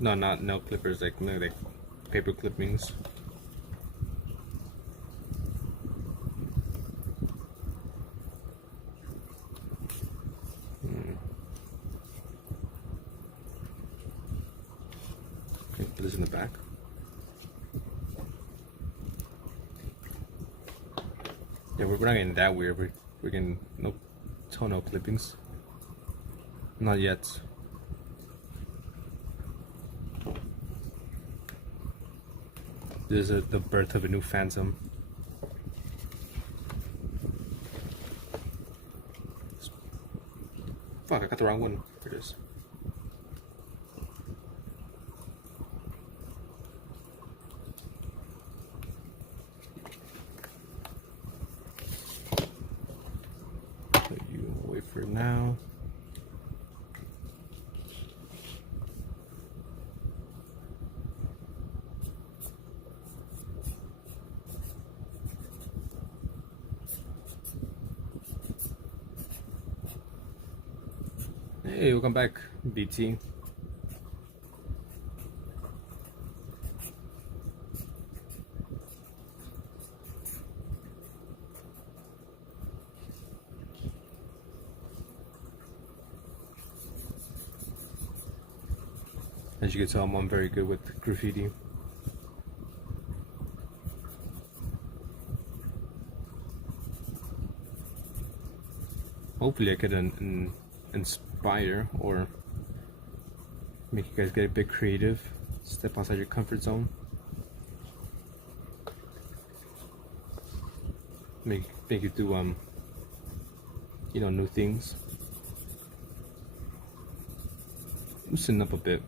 No, not nail clippers, like paper clippings. Okay, put this in the back. Yeah, we're not getting that weird. We're getting no toenail clippings. Not yet. This is the birth of a new phantom. Fuck, I got the wrong one. Here it is. Put you away for now. Hey, welcome back, BT. As you can tell, I'm very good with graffiti. Hopefully I could inspire or make you guys get a bit creative, step outside your comfort zone, make you do you know, new things. loosen up a bit.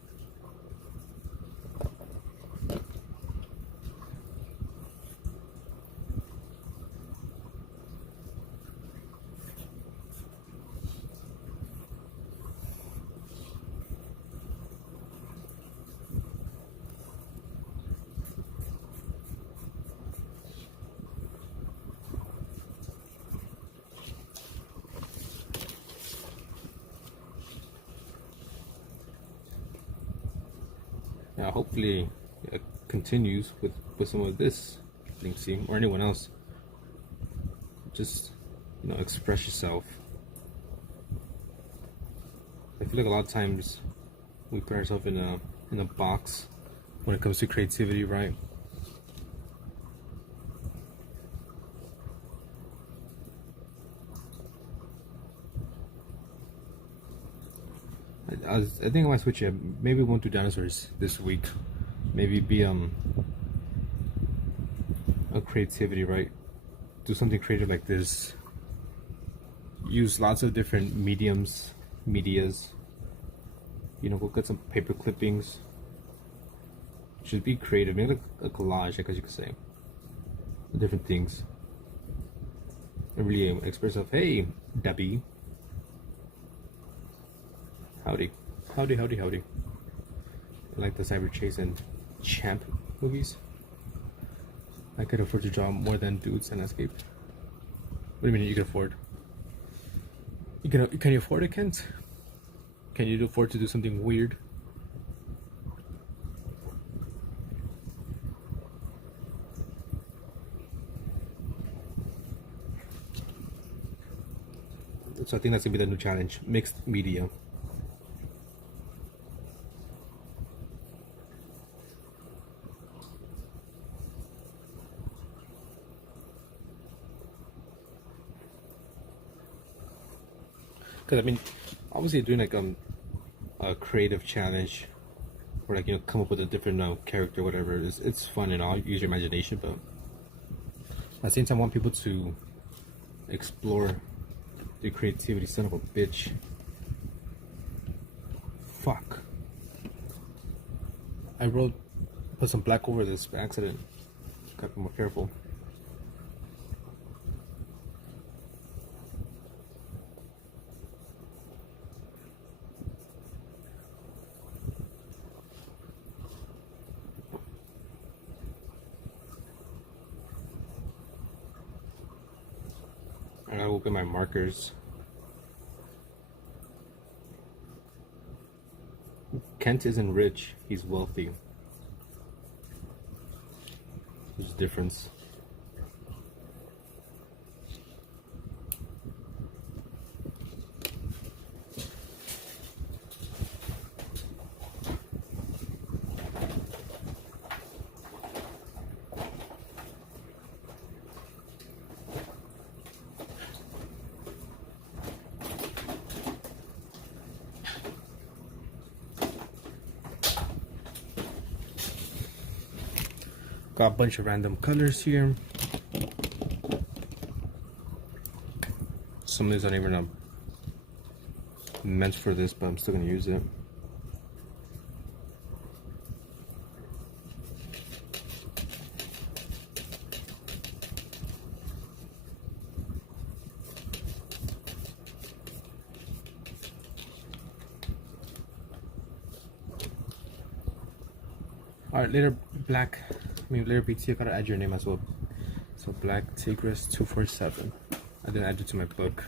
Now hopefully it continues with some of this thing, see, or anyone else. Just, you know, express yourself. I feel like a lot of times we put ourselves in a box when it comes to creativity, right? I think I might switch it. Maybe we won't do dinosaurs this week. Maybe be a creativity, right? Do something creative like this. Use lots of different medias. You know, look at some paper clippings. Just be creative. Make like a collage, I guess you could say. Different things. And really express yourself. Hey, Debbie. Howdy. Howdy. I like the Cyber Chase and Champ movies. I could afford to draw more than dudes and escape. What do you mean you can afford? Can you afford it, Kent? Can you afford to do something weird? So I think that's gonna be the new challenge. Mixed media. Because I mean, obviously doing like a creative challenge, or like, you know, come up with a different character, whatever. It's fun and all. Use your imagination, but at the same time, I want people to explore their creativity. Son of a bitch! Fuck! I put some black over this by accident. Gotta be more careful. I gotta open my markers. Kent isn't rich, he's wealthy. There's a difference. Got a bunch of random colors here. Some of these aren't even meant for this, but I'm still gonna use it. Alright, later later BT, I gotta add your name as well. So Black Tigress 247. I didn't add it to my book.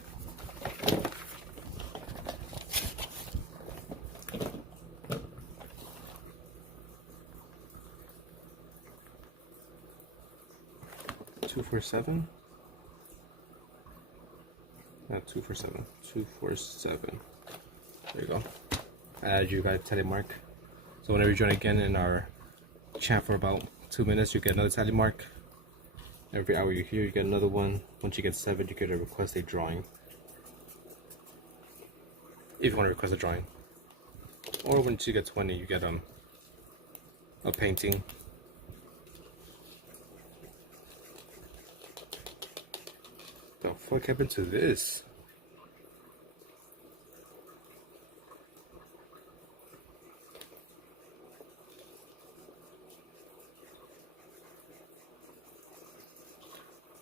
Two 4-7. Not 247. 247. There you go. I added you guys tally mark. So whenever you join again in our chat for about 2 minutes, you get another tally mark. Every hour you're here, you get another one. Once you get 7, you get a request a drawing. If you want to request a drawing. Or once you get 20, you get a painting. The fuck happened to this?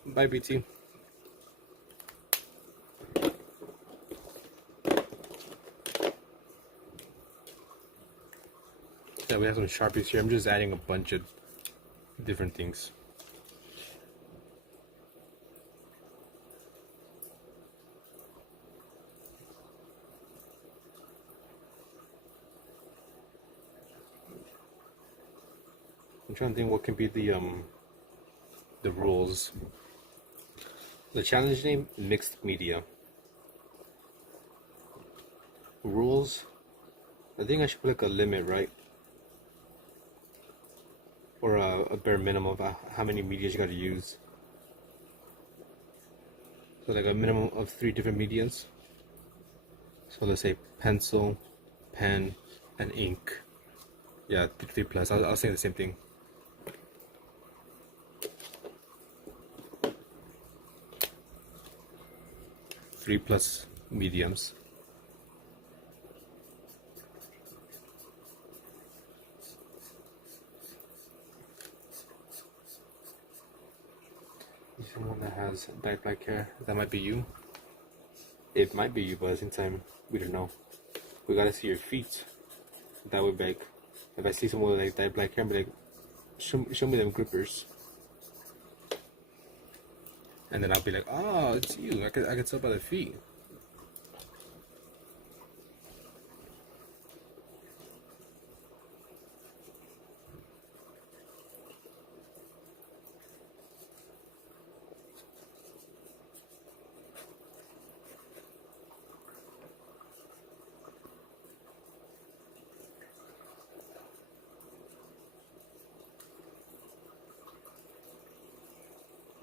Bye, BT. Yeah, we have some Sharpies here. I'm just adding a bunch of different things. I'm trying to think what can be the rules. The challenge name, mixed media. Rules, I think I should put like a limit, right? Or a bare minimum of how many medias you gotta use. So like a minimum of 3 different medias. So let's say pencil, pen, and ink. Yeah, 3 plus. I'll say the same thing. Three plus mediums. Someone that has dyed black hair. That might be you. It might be you, but at the same time, we don't know. We gotta see your feet. That would be like, if I see someone with like dyed black hair, I'll be like, show me them grippers. And then I'll be like, oh, it's you. I could tell by the feet.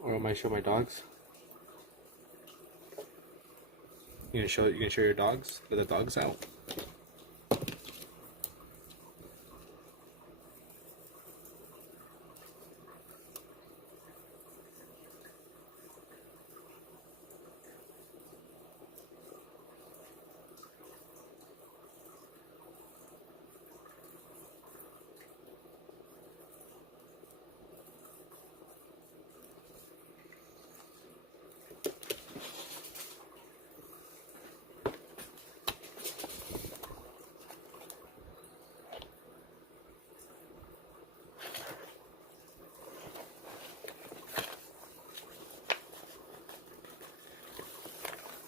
Or I might show my dogs. You gonna show your dogs? Let the dogs out.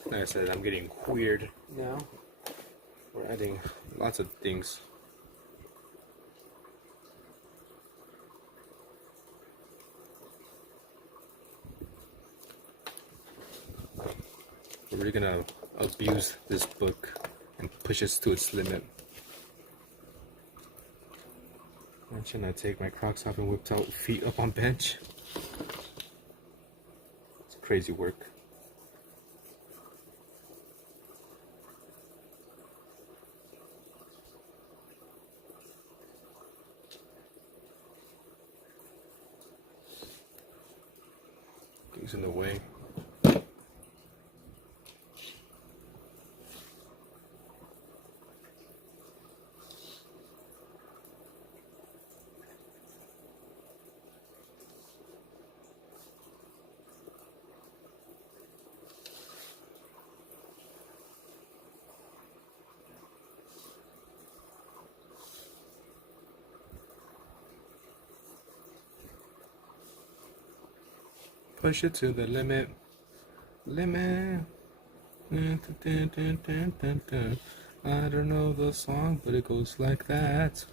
Like I said, I'm getting weird now. We're adding lots of things. We're really gonna abuse this book and push us to its limit. Shouldn't I take my Crocs off and whipped out feet up on bench? It's crazy work. Things in the way. Push it to the limit. Limit. I don't know the song, but it goes like that.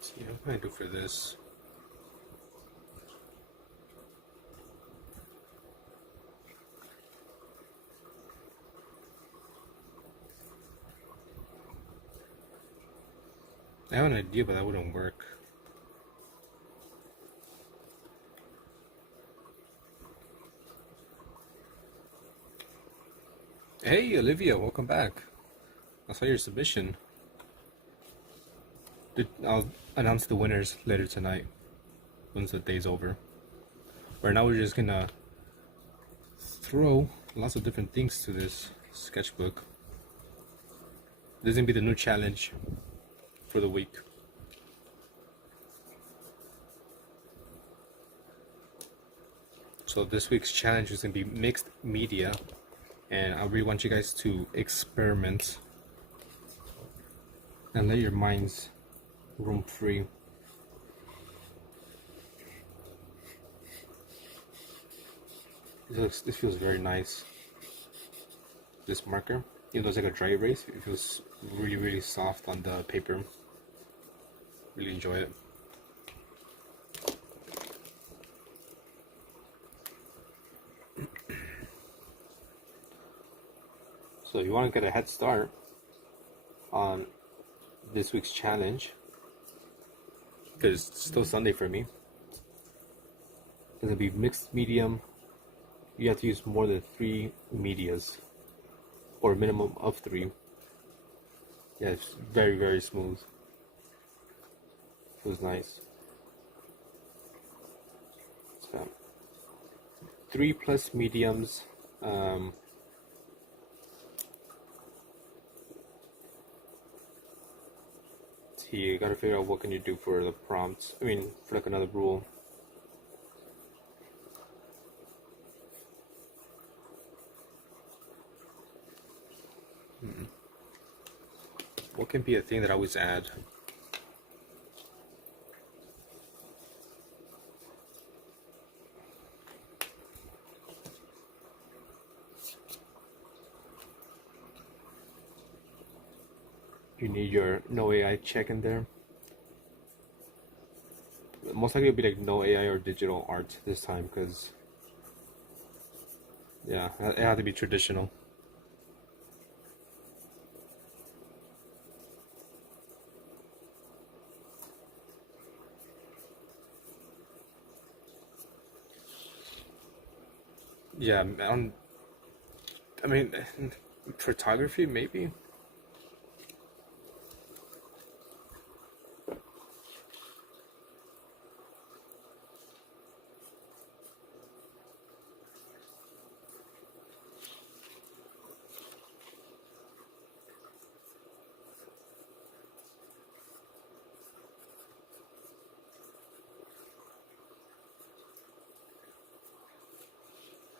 See, what can I do for this? I have an idea, but that wouldn't work. Hey Olivia, welcome back. I saw your submission. I'll announce the winners later tonight once the day's over. Right now we're just gonna throw lots of different things to this sketchbook. This is gonna be the new challenge for the week. So this week's challenge is gonna be mixed media, and I really want you guys to experiment and let your minds roam free. This feels very nice. This marker, even though it's like a dry erase, it feels really soft on the paper. Really enjoy it. So if you want to get a head start on this week's challenge, because it's still Sunday for me, it's gonna be mixed medium. You have to use more than 3 medias, or a minimum of 3. Yeah, it's very smooth. Feels nice. So 3 plus mediums. You gotta figure out what can you do for the prompts. I mean, for like another rule. What can be a thing that I always add? You need your no AI check in there. Most likely it'll be like no AI or digital art this time, because yeah, it had to be traditional. Yeah, I mean, photography maybe.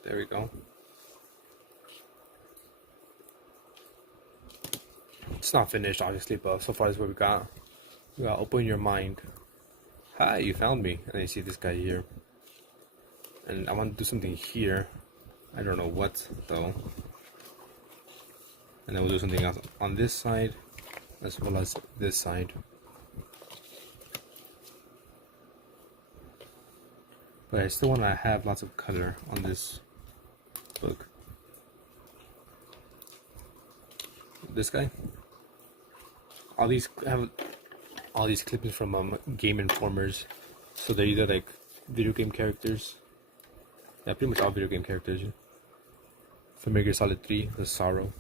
There we go. It's not finished, obviously, but so far is what we got. We got open your mind. Hi, you found me. And you see this guy here. And I want to do something here. I don't know what, though. And then we'll do something else on this side, as well as this side. But I still want to have lots of color on this book. This guy. All these have all these clippings from Game Informers, so they're either like video game characters. Yeah, pretty much all video game characters. Yeah. For Metal Gear Solid 3, the Sorrow.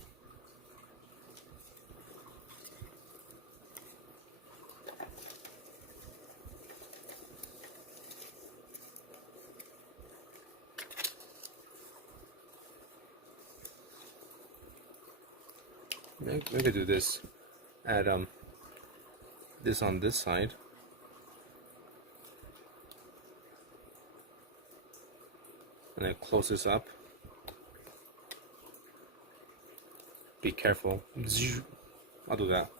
Maybe I could do this. Add this on this side. And then close this up. Be careful. I'll do that.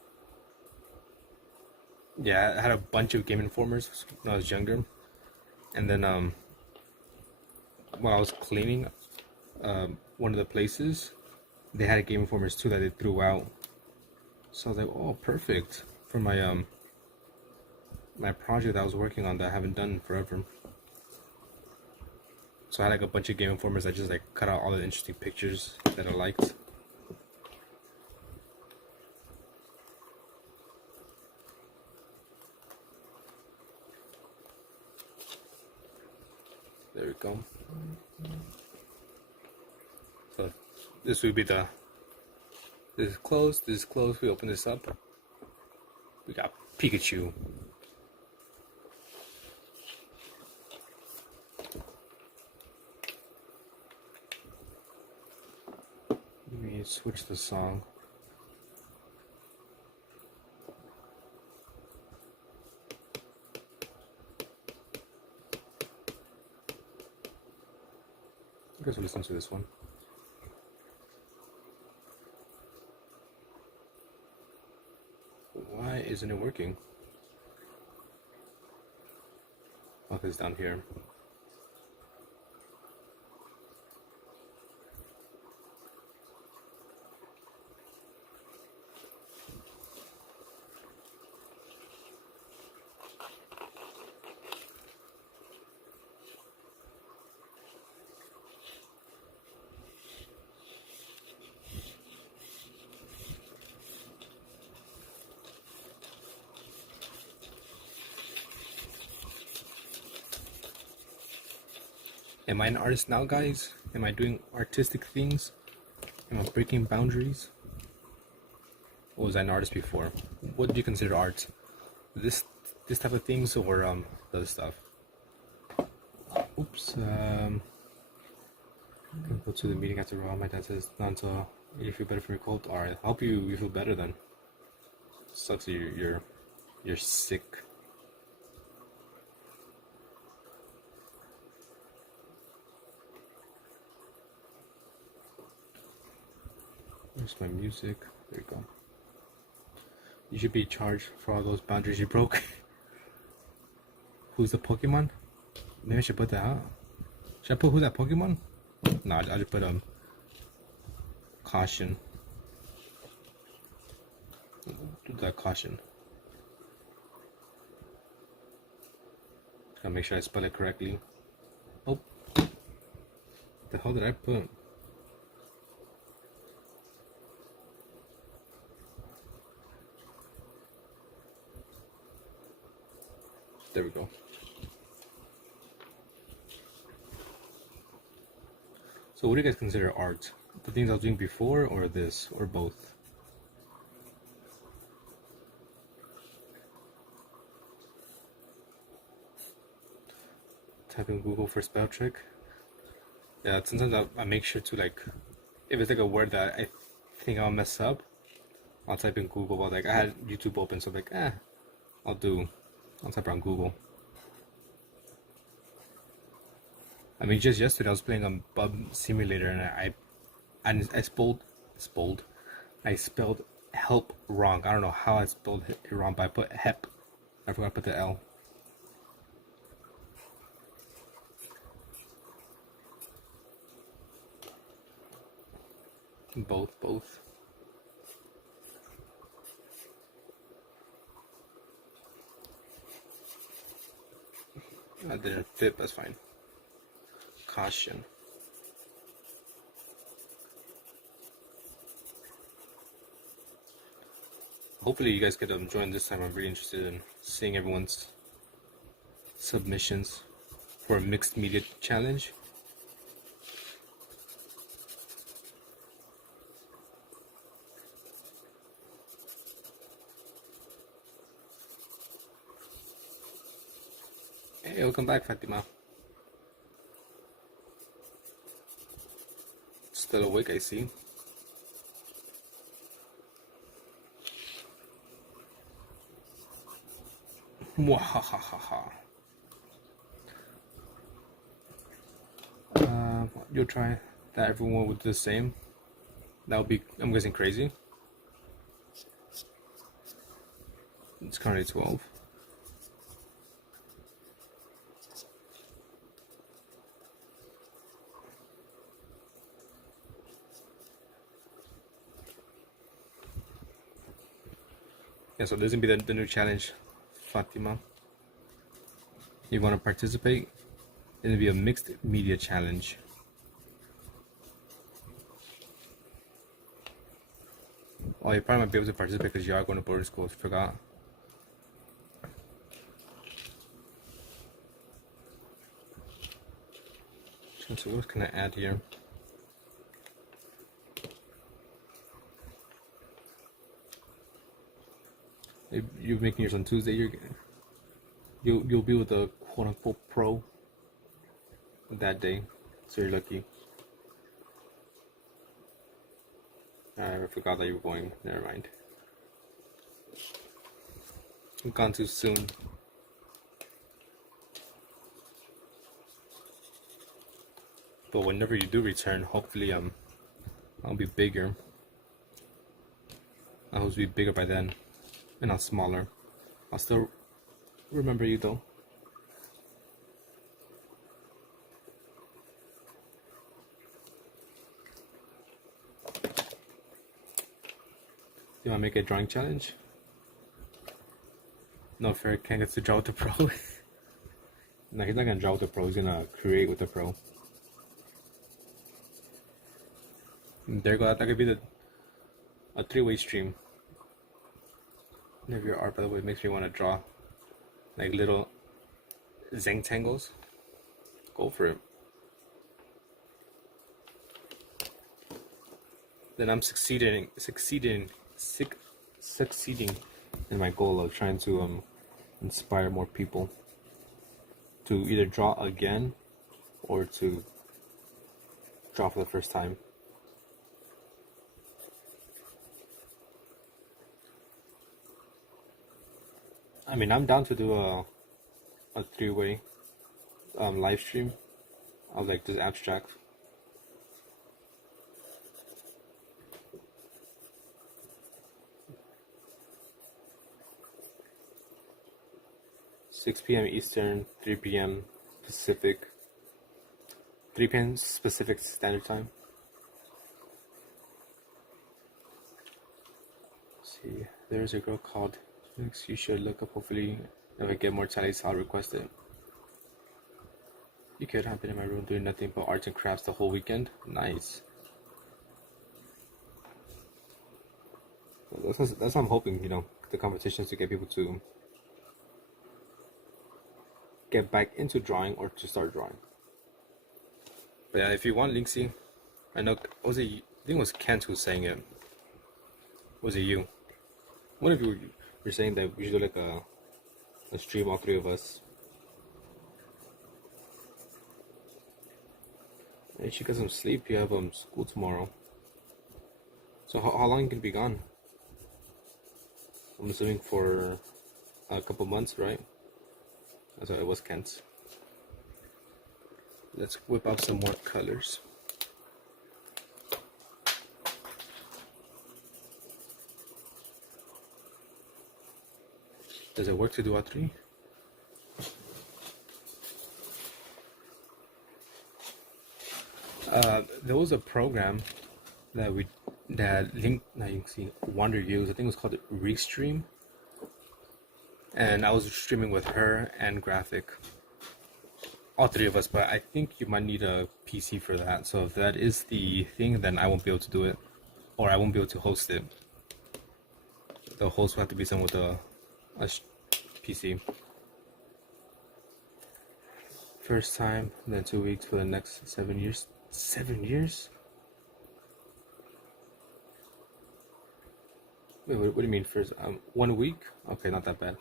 Yeah, I had a bunch of Game Informers when I was younger. And then while I was cleaning one of the places, they had a Game Informers too that they threw out. So I was like, oh, perfect for my my project that I was working on that I haven't done in forever. So I had like a bunch of Game Informers. I just like cut out all the interesting pictures that I liked. There we go. So this would be the This is closed. This is closed. We open this up. We got Pikachu. Let me switch the song. I guess we'll listen to this one. Why isn't it working? Oh, it's down here. Am I an artist now, guys? Am I doing artistic things? Am I breaking boundaries? Or was I an artist before? What do you consider art? This type of things or the other stuff? Oops. Go to the meeting after all. My dad says not until you feel better from your cold. Alright, I hope you feel better then. Sucks that you're sick. Where's my music? There you go. You should be charged for all those boundaries you broke. Who's the Pokemon? Maybe I should put that out. Should I put who's that Pokemon? Nah, I'll just put caution. Do that caution. Gotta make sure I spell it correctly. Oh, the hell did I put? There we go. So what do you guys consider art? The things I was doing before or this or both? Type in Google for spell check. Yeah, sometimes I make sure to like, if it's like a word that I think I'll mess up, I'll type in Google. But like I had YouTube open, so like, I'll type on Google. I mean, just yesterday I was playing a Bub Simulator and I spelled help wrong. I don't know how I spelled it wrong, but I put hep. I forgot to put the L. Both. I didn't fit, that's fine. Caution. Hopefully you guys could join this time. I'm really interested in seeing everyone's submissions for a mixed media challenge. Hey, welcome back, Fatima. Still awake, I see. Mwahahaha. You'll try that everyone would do the same. That would be, I'm guessing, crazy. It's currently 12. Yeah, so this is gonna be the new challenge, Fatima. You want to participate? It's gonna be a mixed media challenge. Oh, you probably might be able to participate because you are going to boarding school. I forgot. So what can I add here? If you're making yours on Tuesday, you'll be with a quote unquote pro that day, so you're lucky. I forgot that you were going. Never mind. I've gone too soon. But whenever you do return, hopefully I'll be bigger. I hope to be bigger by then, and not smaller. I'll still remember you though. You wanna make a drawing challenge? No, fair can't get to draw with the pro. No, he's not gonna draw with the pro, he's gonna create with the pro. And there you go, that could be a three-way stream. If your art, by the way, makes me want to draw like little Zengtangles. Go for it. Then I'm succeeding in my goal of trying to inspire more people to either draw again or to draw for the first time. I mean, I'm down to do a three-way live stream of like this abstract. "6 p.m. Eastern, 3 p.m. Pacific, 3 p.m. Pacific Standard Time." Let's see, there's a girl called Mix. You should look up. Hopefully, if I get more tallies, I'll request it. "You could have been in my room doing nothing but arts and crafts the whole weekend." Nice. Well, that's what I'm hoping. The competitions to get people to get back into drawing or to start drawing. But yeah, if you want, Linksy, I know. I think it was Kent who was saying it. Was it you? One of you. You're saying that we should do like a stream, all three of us. Hey, she got some sleep. You have school tomorrow. So how long can you be gone? I'm assuming for a couple months, right? That's what it was, Kent. Let's whip up some more colors. Does it work to do A3? There was a program that linked. Now you can see Wonder used. I think it was called Restream, and I was streaming with her and Graphic, all three of us. But I think you might need a PC for that. So if that is the thing, then I won't be able to do it, or I won't be able to host it. The host will have to be someone with a PC. First time, then 2 weeks for the next 7 years. 7 years? Wait, what do you mean first? 1 week? Okay, not that bad.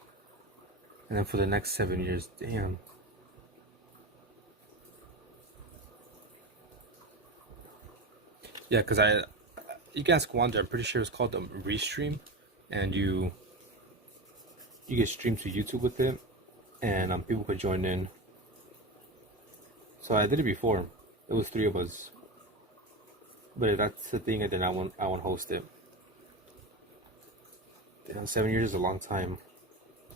And then for the next 7 years, damn. Yeah, because you can ask Wanda. I'm pretty sure it's called Restream, and you get streamed to YouTube with it, and people could join in. So I did it before. It was 3 of us. But if that's the thing, then I won't host it. Damn, 7 years is a long time.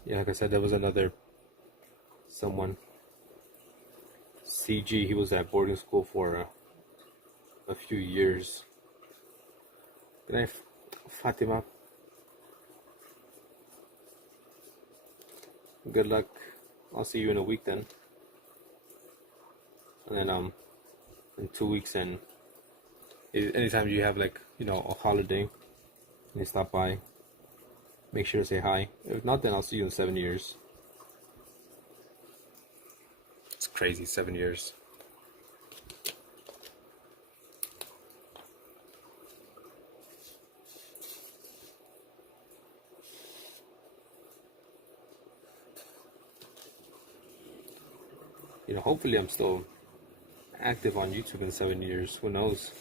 Yeah, like I said, there was someone, CG. He was at boarding school for a few years. Good night, Fatima. Good luck. I'll see you in a week then. And then in 2 weeks, and anytime you have like a holiday and you stop by, make sure to say hi. If not, then I'll see you in 7 years. It's crazy, 7 years. You know, hopefully I'm still active on YouTube in 7 years. Who knows?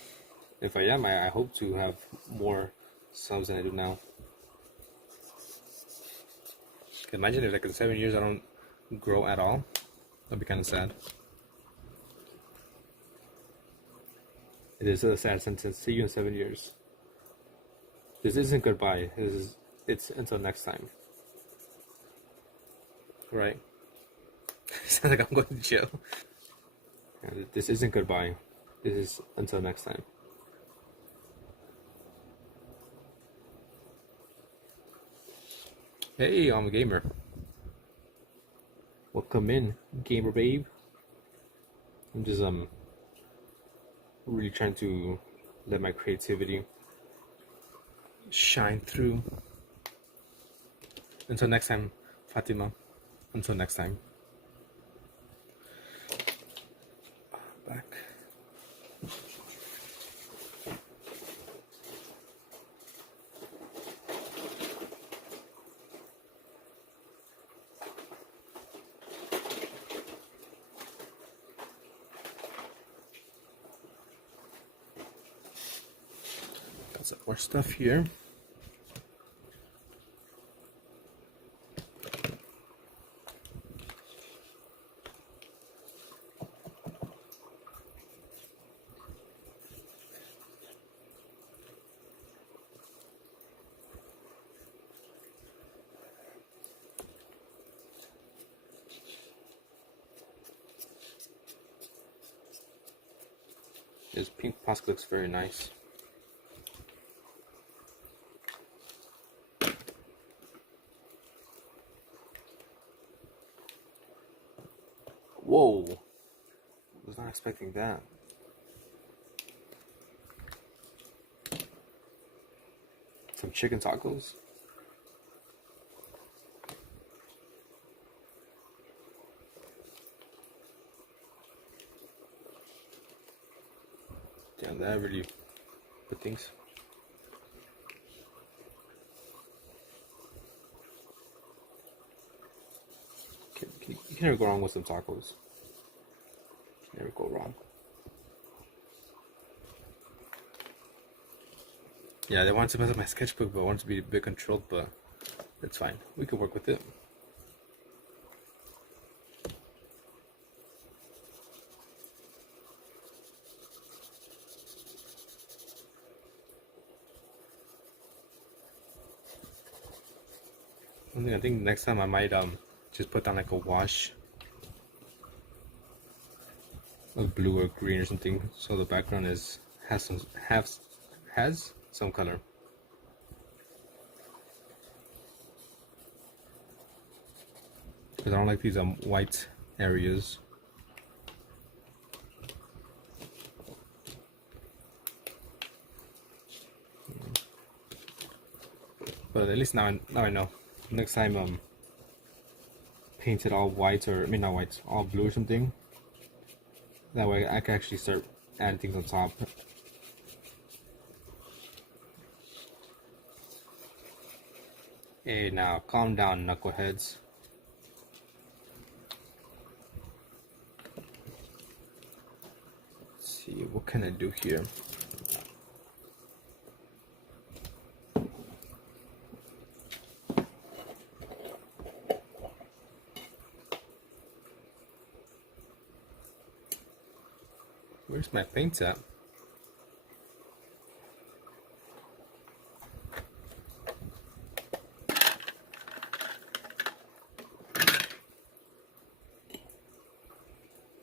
If I am, I hope to have more subs than I do now. Imagine if like in 7 years I don't grow at all. That'd be kind of sad. It is a sad sentence. See you in 7 years. This isn't goodbye. It's until next time. Right? Sounds like I'm going to jail. This isn't goodbye. This is until next time. Hey, I'm a gamer. Welcome in, gamer babe. I'm just really trying to let my creativity shine through. Until next time, Fatima. Until next time. Back. Got some more stuff here. This pink plastic looks very nice. Whoa! Was not expecting that. Some chicken tacos. Damn, that really put things. You can never go wrong with some tacos. Never go wrong. Yeah, they wanted to mess up my sketchbook, but I wanted to be a bit controlled, but it's fine. We can work with it. I think next time I might just put down like a wash of blue or green or something, so the background has some color. Because I don't like these white areas. But at least now I know. Next time paint it all white, or I mean not white, all blue or something. That way I can actually start adding things on top. Hey, now calm down, knuckleheads. Let's see, what can I do here? Where's my paint at?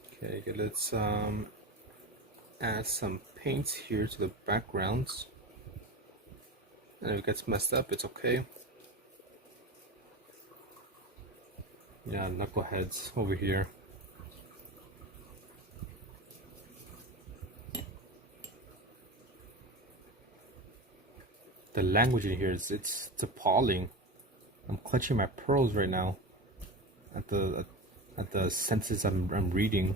Okay, good. Let's add some paint here to the backgrounds. And if it gets messed up, it's okay. Yeah, knuckleheads over here. The language in here it's appalling. I'm clutching my pearls right now at the sentences I'm reading.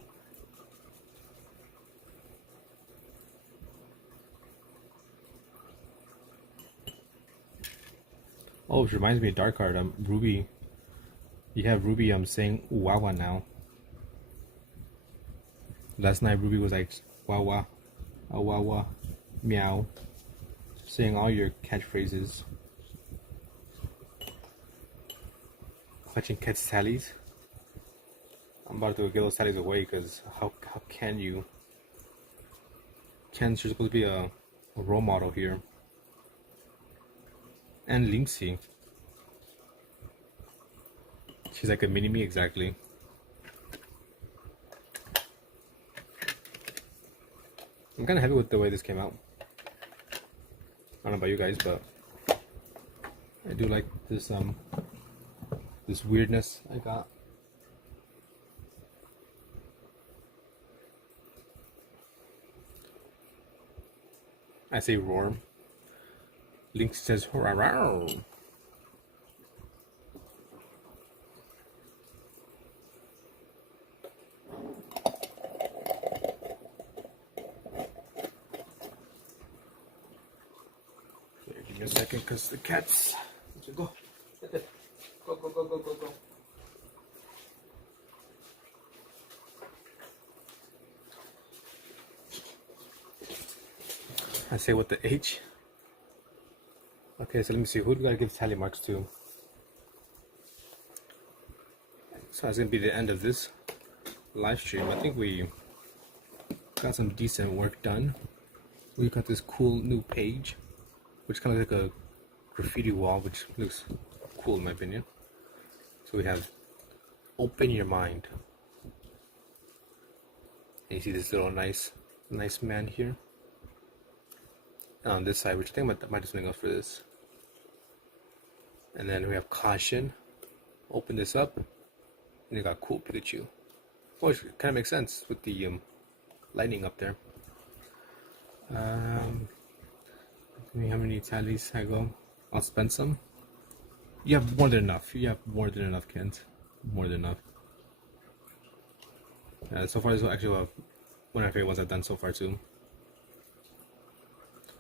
Oh, it reminds me of Dark Art. Ruby. You have Ruby saying Wawa now. Last night Ruby was like wah wah, meow, saying all your catchphrases, clutching cat tallies. I'm about to give those tallies away because how can you? Ken's you're supposed to be a role model here. And Linksy. She's like a mini me exactly. I'm kind of happy with the way this came out. I don't know about you guys, but I do like this this weirdness I got. I say roar. Link says roar. Give me a second, cause the cats. Go, go. I say with the H. Okay, so let me see. Who do we gotta give tally marks to? So that's gonna be the end of this live stream. I think we got some decent work done. We got this cool new page, which kind of like a graffiti wall, which looks cool in my opinion. So we have open your mind. And you see this little nice man here. And on this side, which I think I might do something else for this. And then we have caution. Open this up, and you got cool Pikachu. Which kind of makes sense with the lightning up there. How many tallies I go? I'll spend some. You have more than enough. You have more than enough, Kent. More than enough. So far, this is actually one of my favorite ones I've done so far too.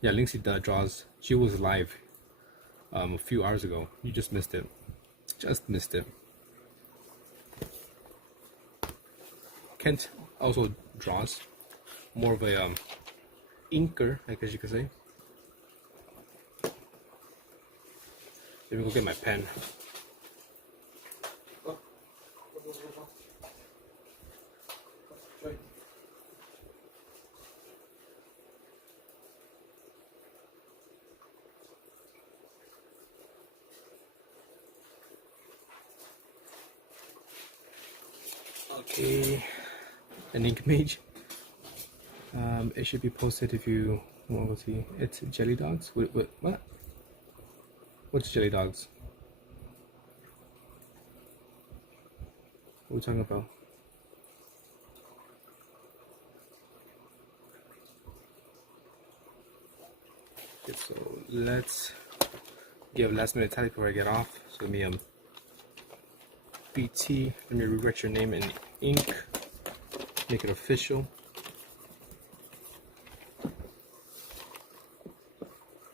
Yeah, Linksy draws. She was live a few hours ago. You just missed it. Just missed it. Kent also draws. More of a inker, I guess you could say. Let me go get my pen. Okay, an ink mage. It should be posted if you want to see. It's Jelly Dogs. What? What's Jelly Dogs? What are we talking about? Okay, so let's give last minute tally before I get off. So let me BT. Let me rewrite your name in ink. Make it official.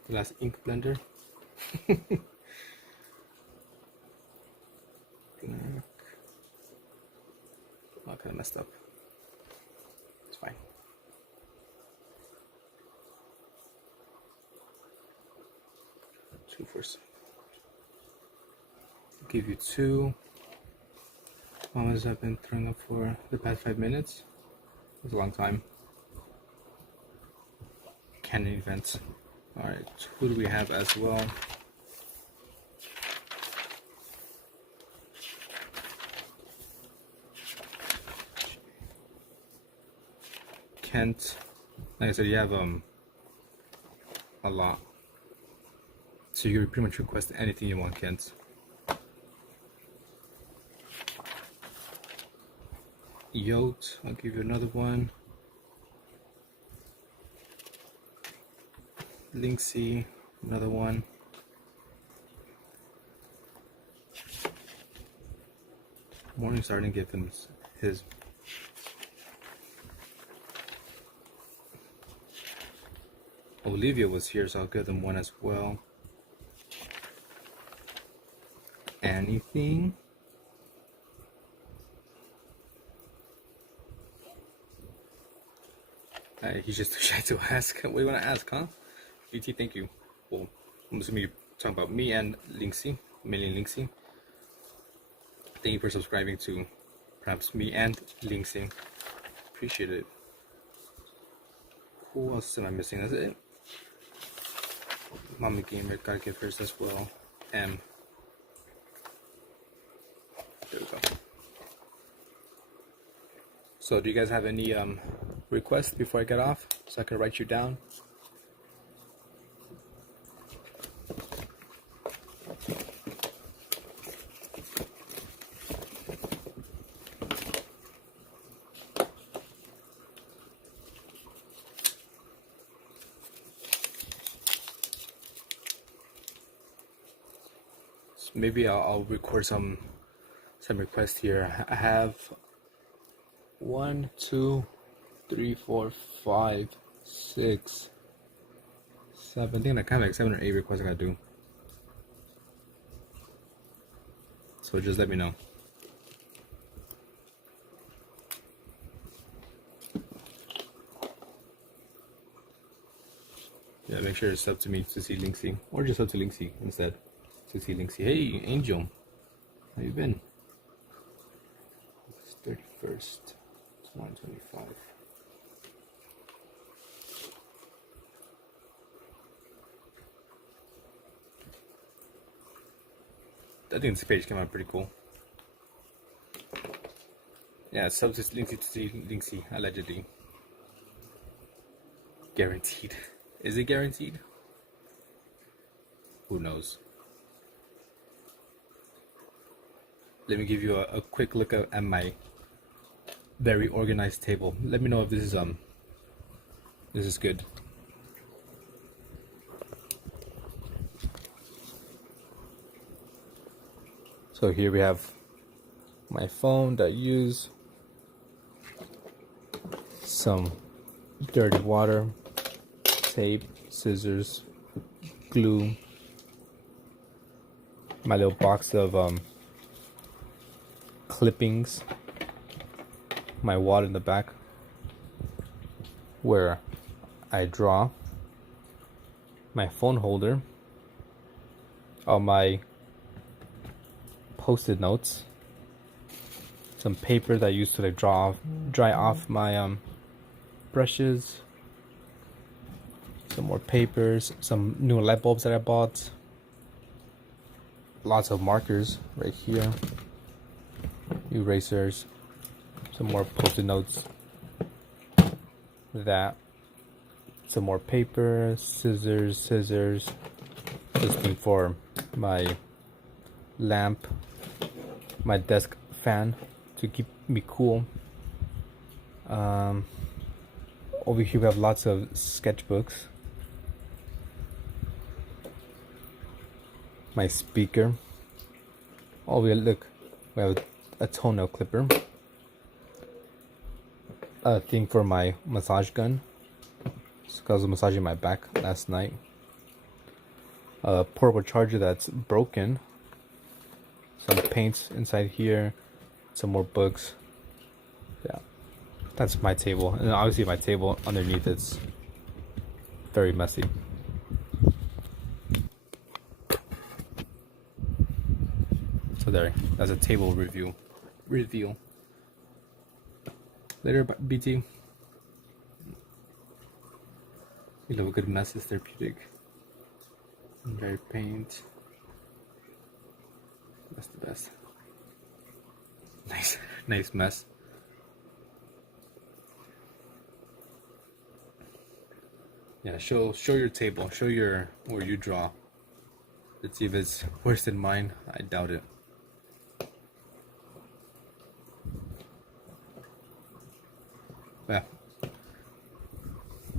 The last ink blender. Oh, kind of messed up. It's fine. Two first. Give you two. Mamas have been throwing up for the past 5 minutes. It was a long time. Canon events. Alright, who do we have as well? Kent. Like I said, you have a lot. So you pretty much request anything you want, Kent. Yote, I'll give you another one. Linksy, another one. Morningstar didn't give him his. Olivia was here, so I'll give them one as well. Anything? He's just too shy to ask. What do you want to ask, huh? BT, thank you. Well, I'm assuming you're talking about me and Linksy, mainly Linksy. Thank you for subscribing to perhaps me and Linksy. Appreciate it. Who else am I missing? That's it. Mama Gamer, gotta give hers as well. M. There we go. So, do you guys have any requests before I get off, so I can write you down? So maybe I'll record some requests here. I have 1, 2, 3, 4, 5, 6, 7. I think I kind of like 7 or 8 requests I gotta do. So just let me know. Yeah, make sure it's sub to me to see Linksy, or just sub to Linksy instead to see Linksy. Hey, Angel, how you been? It's 31st, 2025. I think this page came out pretty cool. Yeah, sub to Linksy to see Linksy, allegedly. Guaranteed. Is it guaranteed? Who knows? Let me give you a quick look at my very organized table. Let me know if this is good. So here we have my phone that I use, some dirty water, tape, scissors, glue, my little box of clippings, my wall in the back where I draw, my phone holder, all my post-it notes, some paper that I used to like dry off my brushes, some more papers, some new light bulbs that I bought, lots of markers right here, erasers, some more post-it notes, that, some more paper, scissors, this thing for my lamp, my desk fan to keep me cool. Over here we have lots of sketchbooks, my speaker. Oh, we have a toenail clipper, a thing for my massage gun, because I was massaging my back last night, a portable charger that's broken, some paints inside here, some more books. Yeah, that's my table, and obviously my table underneath it's very messy. So there, that's a table review. Later, BT. You love a good mess is therapeutic. Dry paint. That's the best. Nice mess. Yeah, show your table. Show where you draw. Let's see if it's worse than mine. I doubt it. Yeah.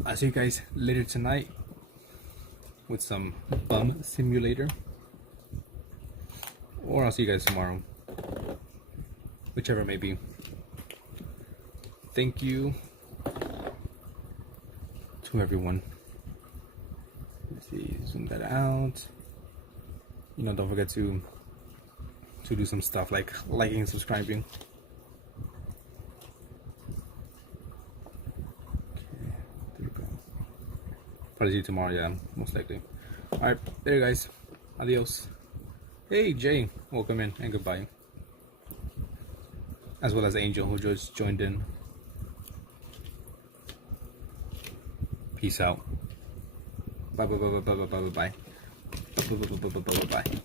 I'll see you guys later tonight with some bum simulator, or I'll see you guys tomorrow, whichever it may be. Thank you to everyone. Let's see, zoom that out. Don't forget to do some stuff like liking and subscribing. probably see you tomorrow. Yeah, most likely. All right, there, guys. Adios. Hey, Jay, welcome in and goodbye. As well as Angel, who just joined in. Peace out. Bye bye bye bye bye bye bye bye bye bye bye bye bye bye bye.